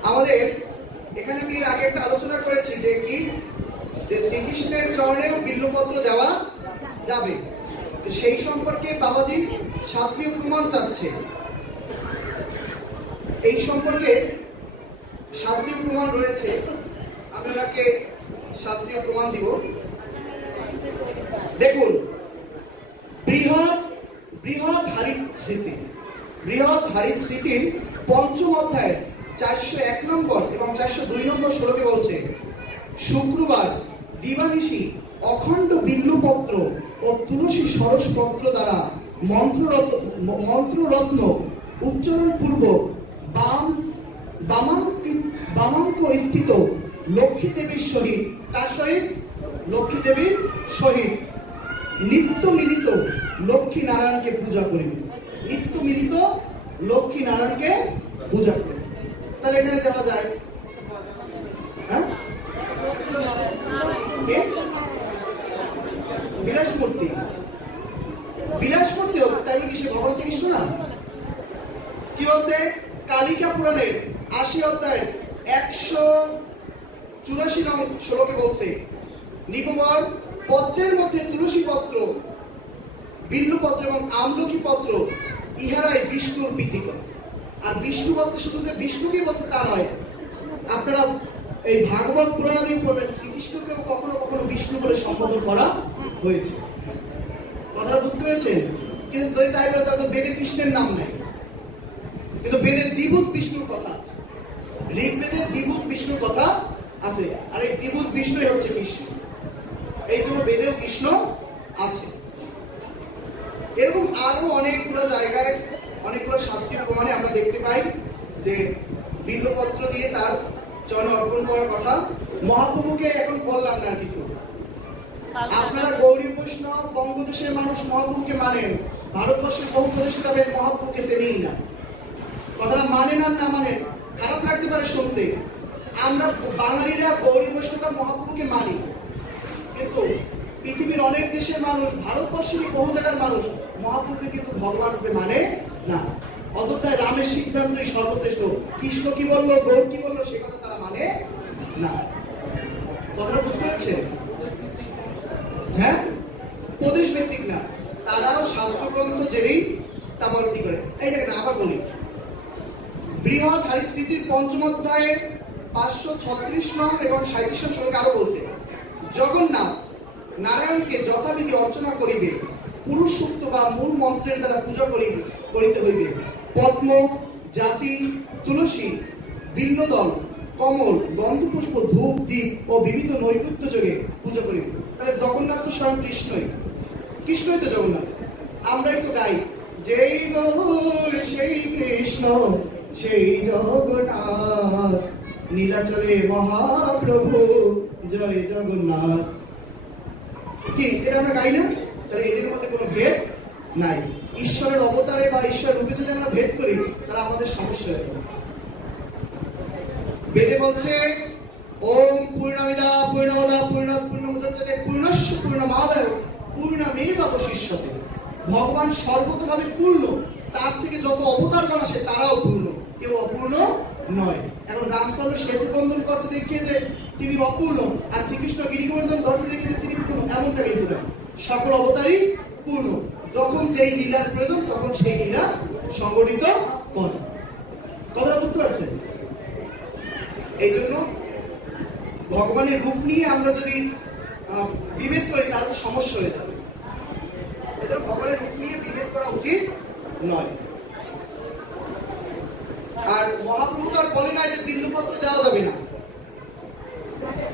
আমাদের এখানে আমি এর আগে একটা আলোচনা করেছি যে কি, যে শ্রীকৃষ্ণের চরণেও বিল্লপত্র দেওয়া যাবে। সেই সম্পর্কে বাবাজি শাস্ত্রীয় প্রমাণ চাচ্ছে। এই সম্পর্কে শাস্ত্রীয় প্রমাণ রয়েছে, আমি ওনাকে শাস্ত্রীয় প্রমাণ দিব। দেখুন, বৃহৎ বৃহৎ হারিত স্মৃতি, বৃহৎ হারিত স্মৃতির পঞ্চম অধ্যায়ের 401 নম্বর এবং 402 নম্বর শ্লোকে বলছে, শুক্রবার দিবানিশি অখণ্ড বিল্লুপত্র ও তুলসী সরসপত্র দ্বারা মন্ত্ররত্ন উচ্চারণ পূর্বক বামাঙ্ক স্থিত লক্ষ্মী দেবীর সহিত, তার সহিত লক্ষ্মী দেবীর সহিত নিত্য মিলিত লক্ষ্মী নারায়ণকে পূজা করি। নিত্য মিলিত লক্ষ্মী নারায়ণকে পূজা করি। তাহলে এখানে দেওয়া যায়, হ্যাঁ, বিলাস মূর্তি, বিলাস মূর্তি হোক, তাই কি সে ভগবান শ্রীকৃষ্ণ না? কি বলছে? কালিকা পুরাণের 80 অধ্যায় 184 নং শ্লোকে বলছে, নিপবর পত্রের মধ্যে তুলসী পত্র, বিল্লু পত্র এবং আমলকি পত্র ইহারাই বিষ্ণুর প্রীতিকর। আর বিষ্ণু পত্র শুধু যে বিষ্ণুকে বলতে তা নয়, আপনারা এই ভাগবত পুরাণাদি পড়বেন, শ্রীকৃষ্ণকেও কখনো কখনো বিষ্ণু বলে সম্বোধন করা হয়েছে। কথাটা বুঝতে পেরেছেন? কিন্তু যদি তাই বলে তাহলে বেদে কৃষ্ণের নাম নাই, কিন্তু বেদের দ্বিভূত বিষ্ণুর কথা আছে, ঋগ্বেদের দ্বিভূত বিষ্ণুর কথা আছে, আর এই দ্বিভূত বিষ্ণুই হচ্ছে কৃষ্ণ। এই জন্য বেদেও কৃষ্ণ আছে। এরকম আরো অনেকগুলো জায়গায় অনেকগুলো শাস্ত্রীয় প্রমাণে আমরা দেখতে পাই যে বিল্লপত্র দিয়ে তার চরণে অর্পণ করার কথা। মহাপ্রভুকে এখন বললাম না কিছু, আপনারা গৌরী বৈষ্ণব বঙ্গদেশের মানুষ মহাপ্রভুকে মানেন, ভারতবর্ষের বহু প্রদেশে যাবেন মহাপ্রভুকে চেনেই না। কথাটা মানেন আর না মানেন, খারাপ লাগতে পারে শুনতে, আমরা বাঙালিরা গৌরী বৈষ্ণবরা মহাপ্রভুকে মানি, কিন্তু পৃথিবীর অনেক দেশের মানুষ, ভারতবর্ষেরই বহু জায়গার মানুষ মহাপ্রভুকে কিন্তু ভগবান রূপে মানে না। অতটাই রামের সিদ্ধান্তই সর্বশ্রেষ্ঠ, কৃষ্ণ কি বললো, গৌর কি বললো, সে কথা তারা মানে না। কথাটা বুঝতে পেরেছে? হ্যাঁ, প্রদেশ ভিত্তিক না, তারাও শাস্ত্রগ্রন্থ জেনেই তারপর কি করে। এই দেখেন, আবার বলি, বৃহৎ হারিত স্মৃতির পঞ্চম অধ্যায়ের 536 নং এবং 37 নং শ্লোকে আরো বলছে, জগন্নাথ নারায়ণকে যথাবিধি অর্চনা করিবে, পুরুষ সূক্ত বা মূল মন্ত্রের দ্বারা পূজা করিতে হইবে। পদ্ম, জাতি, তুলসী, বিল্বদল, কমল, গন্ধপুষ্প, ধূপ, দ্বীপ ও বিবিধ নৈবেদ্য যোগে পূজা করিবে। তাহলে জগন্নাথ তো স্বয়ং কৃষ্ণই, কৃষ্ণই তো জগন্নাথ। আমরাই তো গাই, যেই গৌর সেই কৃষ্ণ সেই জগন্নাথ, নীলাচলে মহাপ্রভু জয় জগন্নাথ। কি এটা আমরা গাই না? তাহলে এদের মধ্যে কোনো ভেদ নাই। ঈশ্বরের অবতারে বা ঈশ্বর রূপে যদি আমরা ভেদ করি তাহলে আমাদের সমস্যা হয়ে যাবে। বেদে বলছে, ওম পূর্ণমিদা পূর্ণমদা পূর্ণমুদচ্যতে পূর্ণস্য পূর্ণমাদায় পূর্ণমেবাবশিষ্যতে। ভগবান সর্বতভাবে পূর্ণ, তার থেকে যত অবতারগণ আসে তারাও পূর্ণ, কেউ অপূর্ণ নয়। এখন রামচন্দ্র সেতু বন্ধন করতে দেখিয়ে যে তিনি অপূর্ণ, আর শ্রীকৃষ্ণ গিরিগোবর্ধন ধরতে দেখিয়ে যে তিনি পূর্ণ, এমনটা কিন্তু নয়। সকল অবতারই পূর্ণ, যখন যেই লীলার প্রয়োজন তখন সেই লীলা সংগঠিত করে। কথাটা বুঝতে পারছেন? এই জন্য ভগবানের রূপ নিয়ে আমরা যদি বিভেদ করি তাহলে তো সমস্যা হয়ে যাবে। এই জন্য ভগবানের রূপ নিয়ে বিভেদ করা উচিত নয়। আর মহাপ্রভু তো আর বলে নাই যে বিল্লপত্র দেওয়া যাবে না।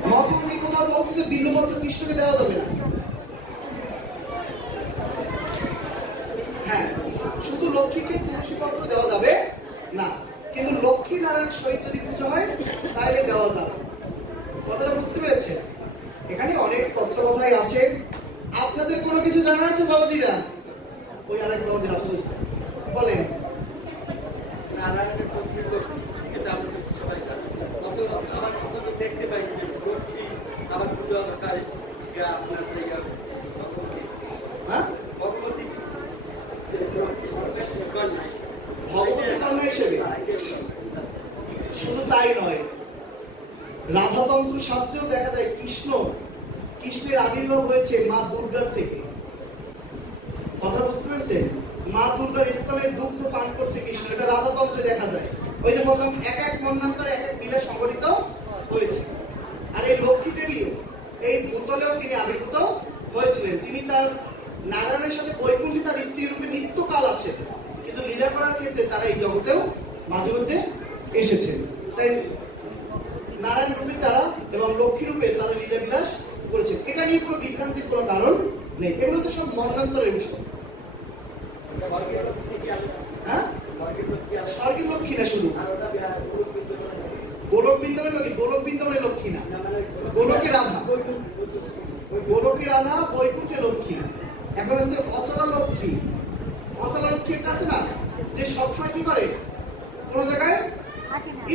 মহাপ্রভু কি কোথাও বলছে যে বিল্লপত্র কৃষ্ণকে দেওয়া যাবে না? হ্যাঁ, শুধু লক্ষ্মীকে তুলসী পত্র দেওয়া যাবে না, কিন্তু লক্ষ্মী নারায়ণ সহিত যদি পুজো হয় তাহলে দেওয়া যাবে। কথাটা বুঝতে পেরেছে? এখানে অনেক তত্ত্ব কথাই আছে। আপনাদের কোনো কিছু জানার আছে বাবাজিরা? ওই আরেক বাবাজি হাত তুলছে, বলেন। দেখতে পাই যে আমার পুজো ভগবতী কন্যা হিসেবে। শুধু তাই নয়, রাধাতন্ত্র শাস্ত্রেও দেখা যায় কৃষ্ণের আবির্ভাব হয়েছে মা দুর্গার থেকে। কথা বুঝতে পেরেছেন? মা দুর্গার স্তনের দুগ্ধ পান করছে কৃষ্ণ, এটা রাধাতন্ত্রে দেখা যায়। ওই যে বললাম এক এক মন্বন্তরে এক এক লীলা সংঘটিত হয়েছে। আর এই লক্ষ্মী দেবীও এই ভূতলেও তিনি আবির্ভূত হয়েছিলেন। তিনি তার নারায়ণের সাথে বৈকুণ্ঠী তার স্ত্রী রূপে নিত্যকাল আছে, কিন্তু লীলা করার ক্ষেত্রে তারা এই জগতেও মাঝে মধ্যে এসেছেন। তাই নারায়ণ রূপে তারা এবং লক্ষ্মী রূপে তারা লীলা বিলাস করেছেন। এটা নিয়ে কোনো বিভ্রান্তির কোনো কারণ নেই, এগুলো তো সব মন্বন্তরের বিষয়। হ্যাঁ, স্বর্গের লক্ষ্মী না, শুধু গোলক বৃন্দাবনের লক্ষ্মী। গোলক বৃন্দাবনের লক্ষ্মী না, গোলকে রাধা, গোলকে রাধা, বৈকুণ্ঠে লক্ষ্মী। এখন হচ্ছে অচলা লক্ষ্মী। অচলা লক্ষ্মীর কাছে না, যে সবসময় কি করে কোন জায়গায়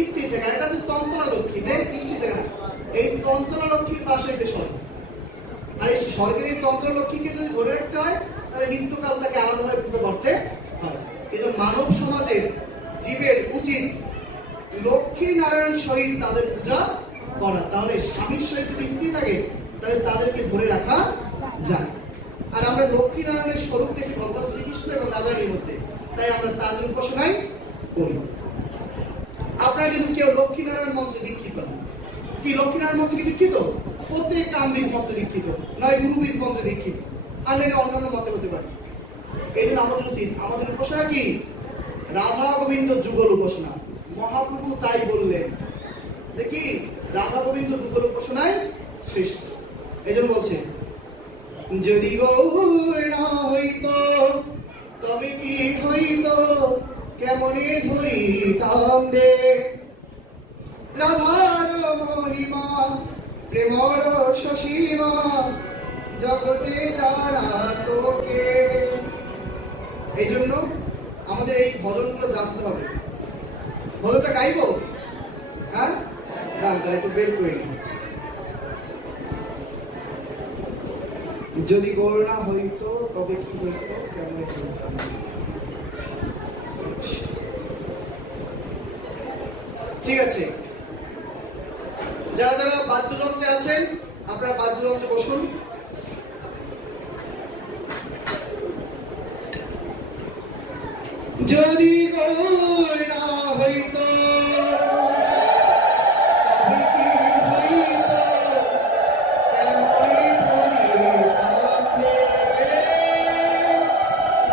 স্থির থাকে, এটা হচ্ছে চঞ্চলা লক্ষ্মী, যে স্থির থাকে না। এই চঞ্চলা লক্ষ্মীর পাশে যে স্বর্গ, আর এই স্বর্গের এই চঞ্চলা লক্ষ্মীকে যদি ধরে রাখতে হয় তাহলে নিত্যকাল তাকে আলাদাভাবে পুজো করতে হয়। কিন্তু মানব সমাজের জীবের উচিত লক্ষ্মী নারায়ণ সহিত তাদের পূজা করা। তাহলে স্বামীর সহিত যদি স্ত্রী থাকে তাহলে তাদেরকে ধরে রাখা যায়। আর আমরা লক্ষ্মী নারায়ণের স্বরূপ দেখি ভগবান শ্রীকৃষ্ণ এবং রাধারানীর মধ্যে, তাই আমরা তাদের উপাসনাই করি। আপনারা কিন্তু কেউ লক্ষ্মী নারায়ণ মন্ত্রে দীক্ষিত না। কি লক্ষ্মী নারায়ণ মন্ত্রে কি দীক্ষিত? প্রত্যেক কামবিদ মন্ত্রে দীক্ষিত, নয় গুরুবিদ মন্ত্রে দীক্ষিত, আর নয় অন্যান্য মতে হতে পারে। এই জন্য আমাদের উচিত, আমাদের উপাসনা কি? রাধা গোবিন্দ যুগল উপাসনা। মহাপ্রভু তাই বললেন, দেখি রাধা গোবিন্দ যুগল উপাসনায় শ্রেষ্ঠ। এই জন্য বলছে, যদি গৌর না হইত তবে কি হইত, কেমনে ধরিতাম দে রাধার মহিমা, প্রেমর সসীমা, জগতে যারা তোকে। এই জন্য আমাদের এই ভজনগুলো জানতে হবে। ভজনটা গাইবো? হ্যাঁ, গান তাহলে একটু বের করে নিই। যদি করুণা হইতো তবে কি হইতো, কেমন হইতাম। ঠিক আছে, যারা যারা বাদ্যযন্ত্রে আছেন আপনারা বাদ্যযন্ত্রে বসুন। যদি করুণা হইতো তবে কি হইতো, কেমন ধরিতাম দে।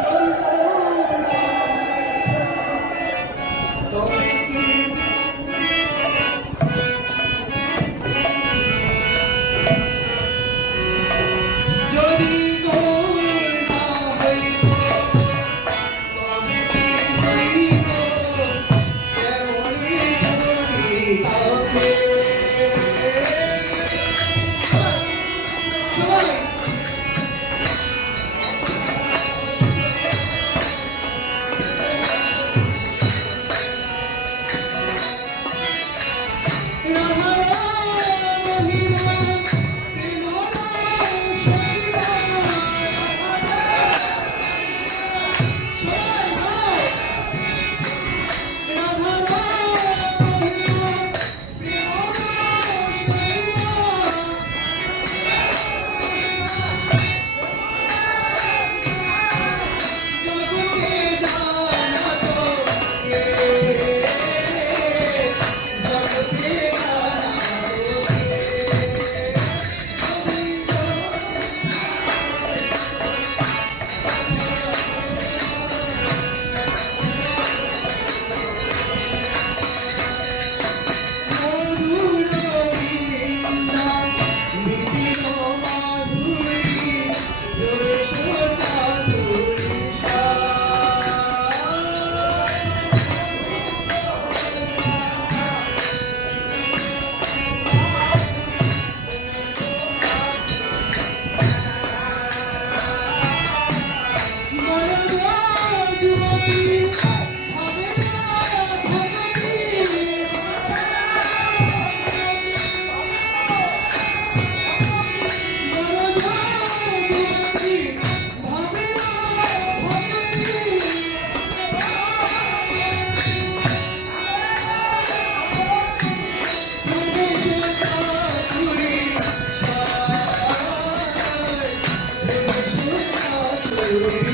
যদি করুণা হইতো তবে কি, যদি করুণা হইতো তবে কি হইতো, কেমন ধরিতাম দে। সবাই Thank you.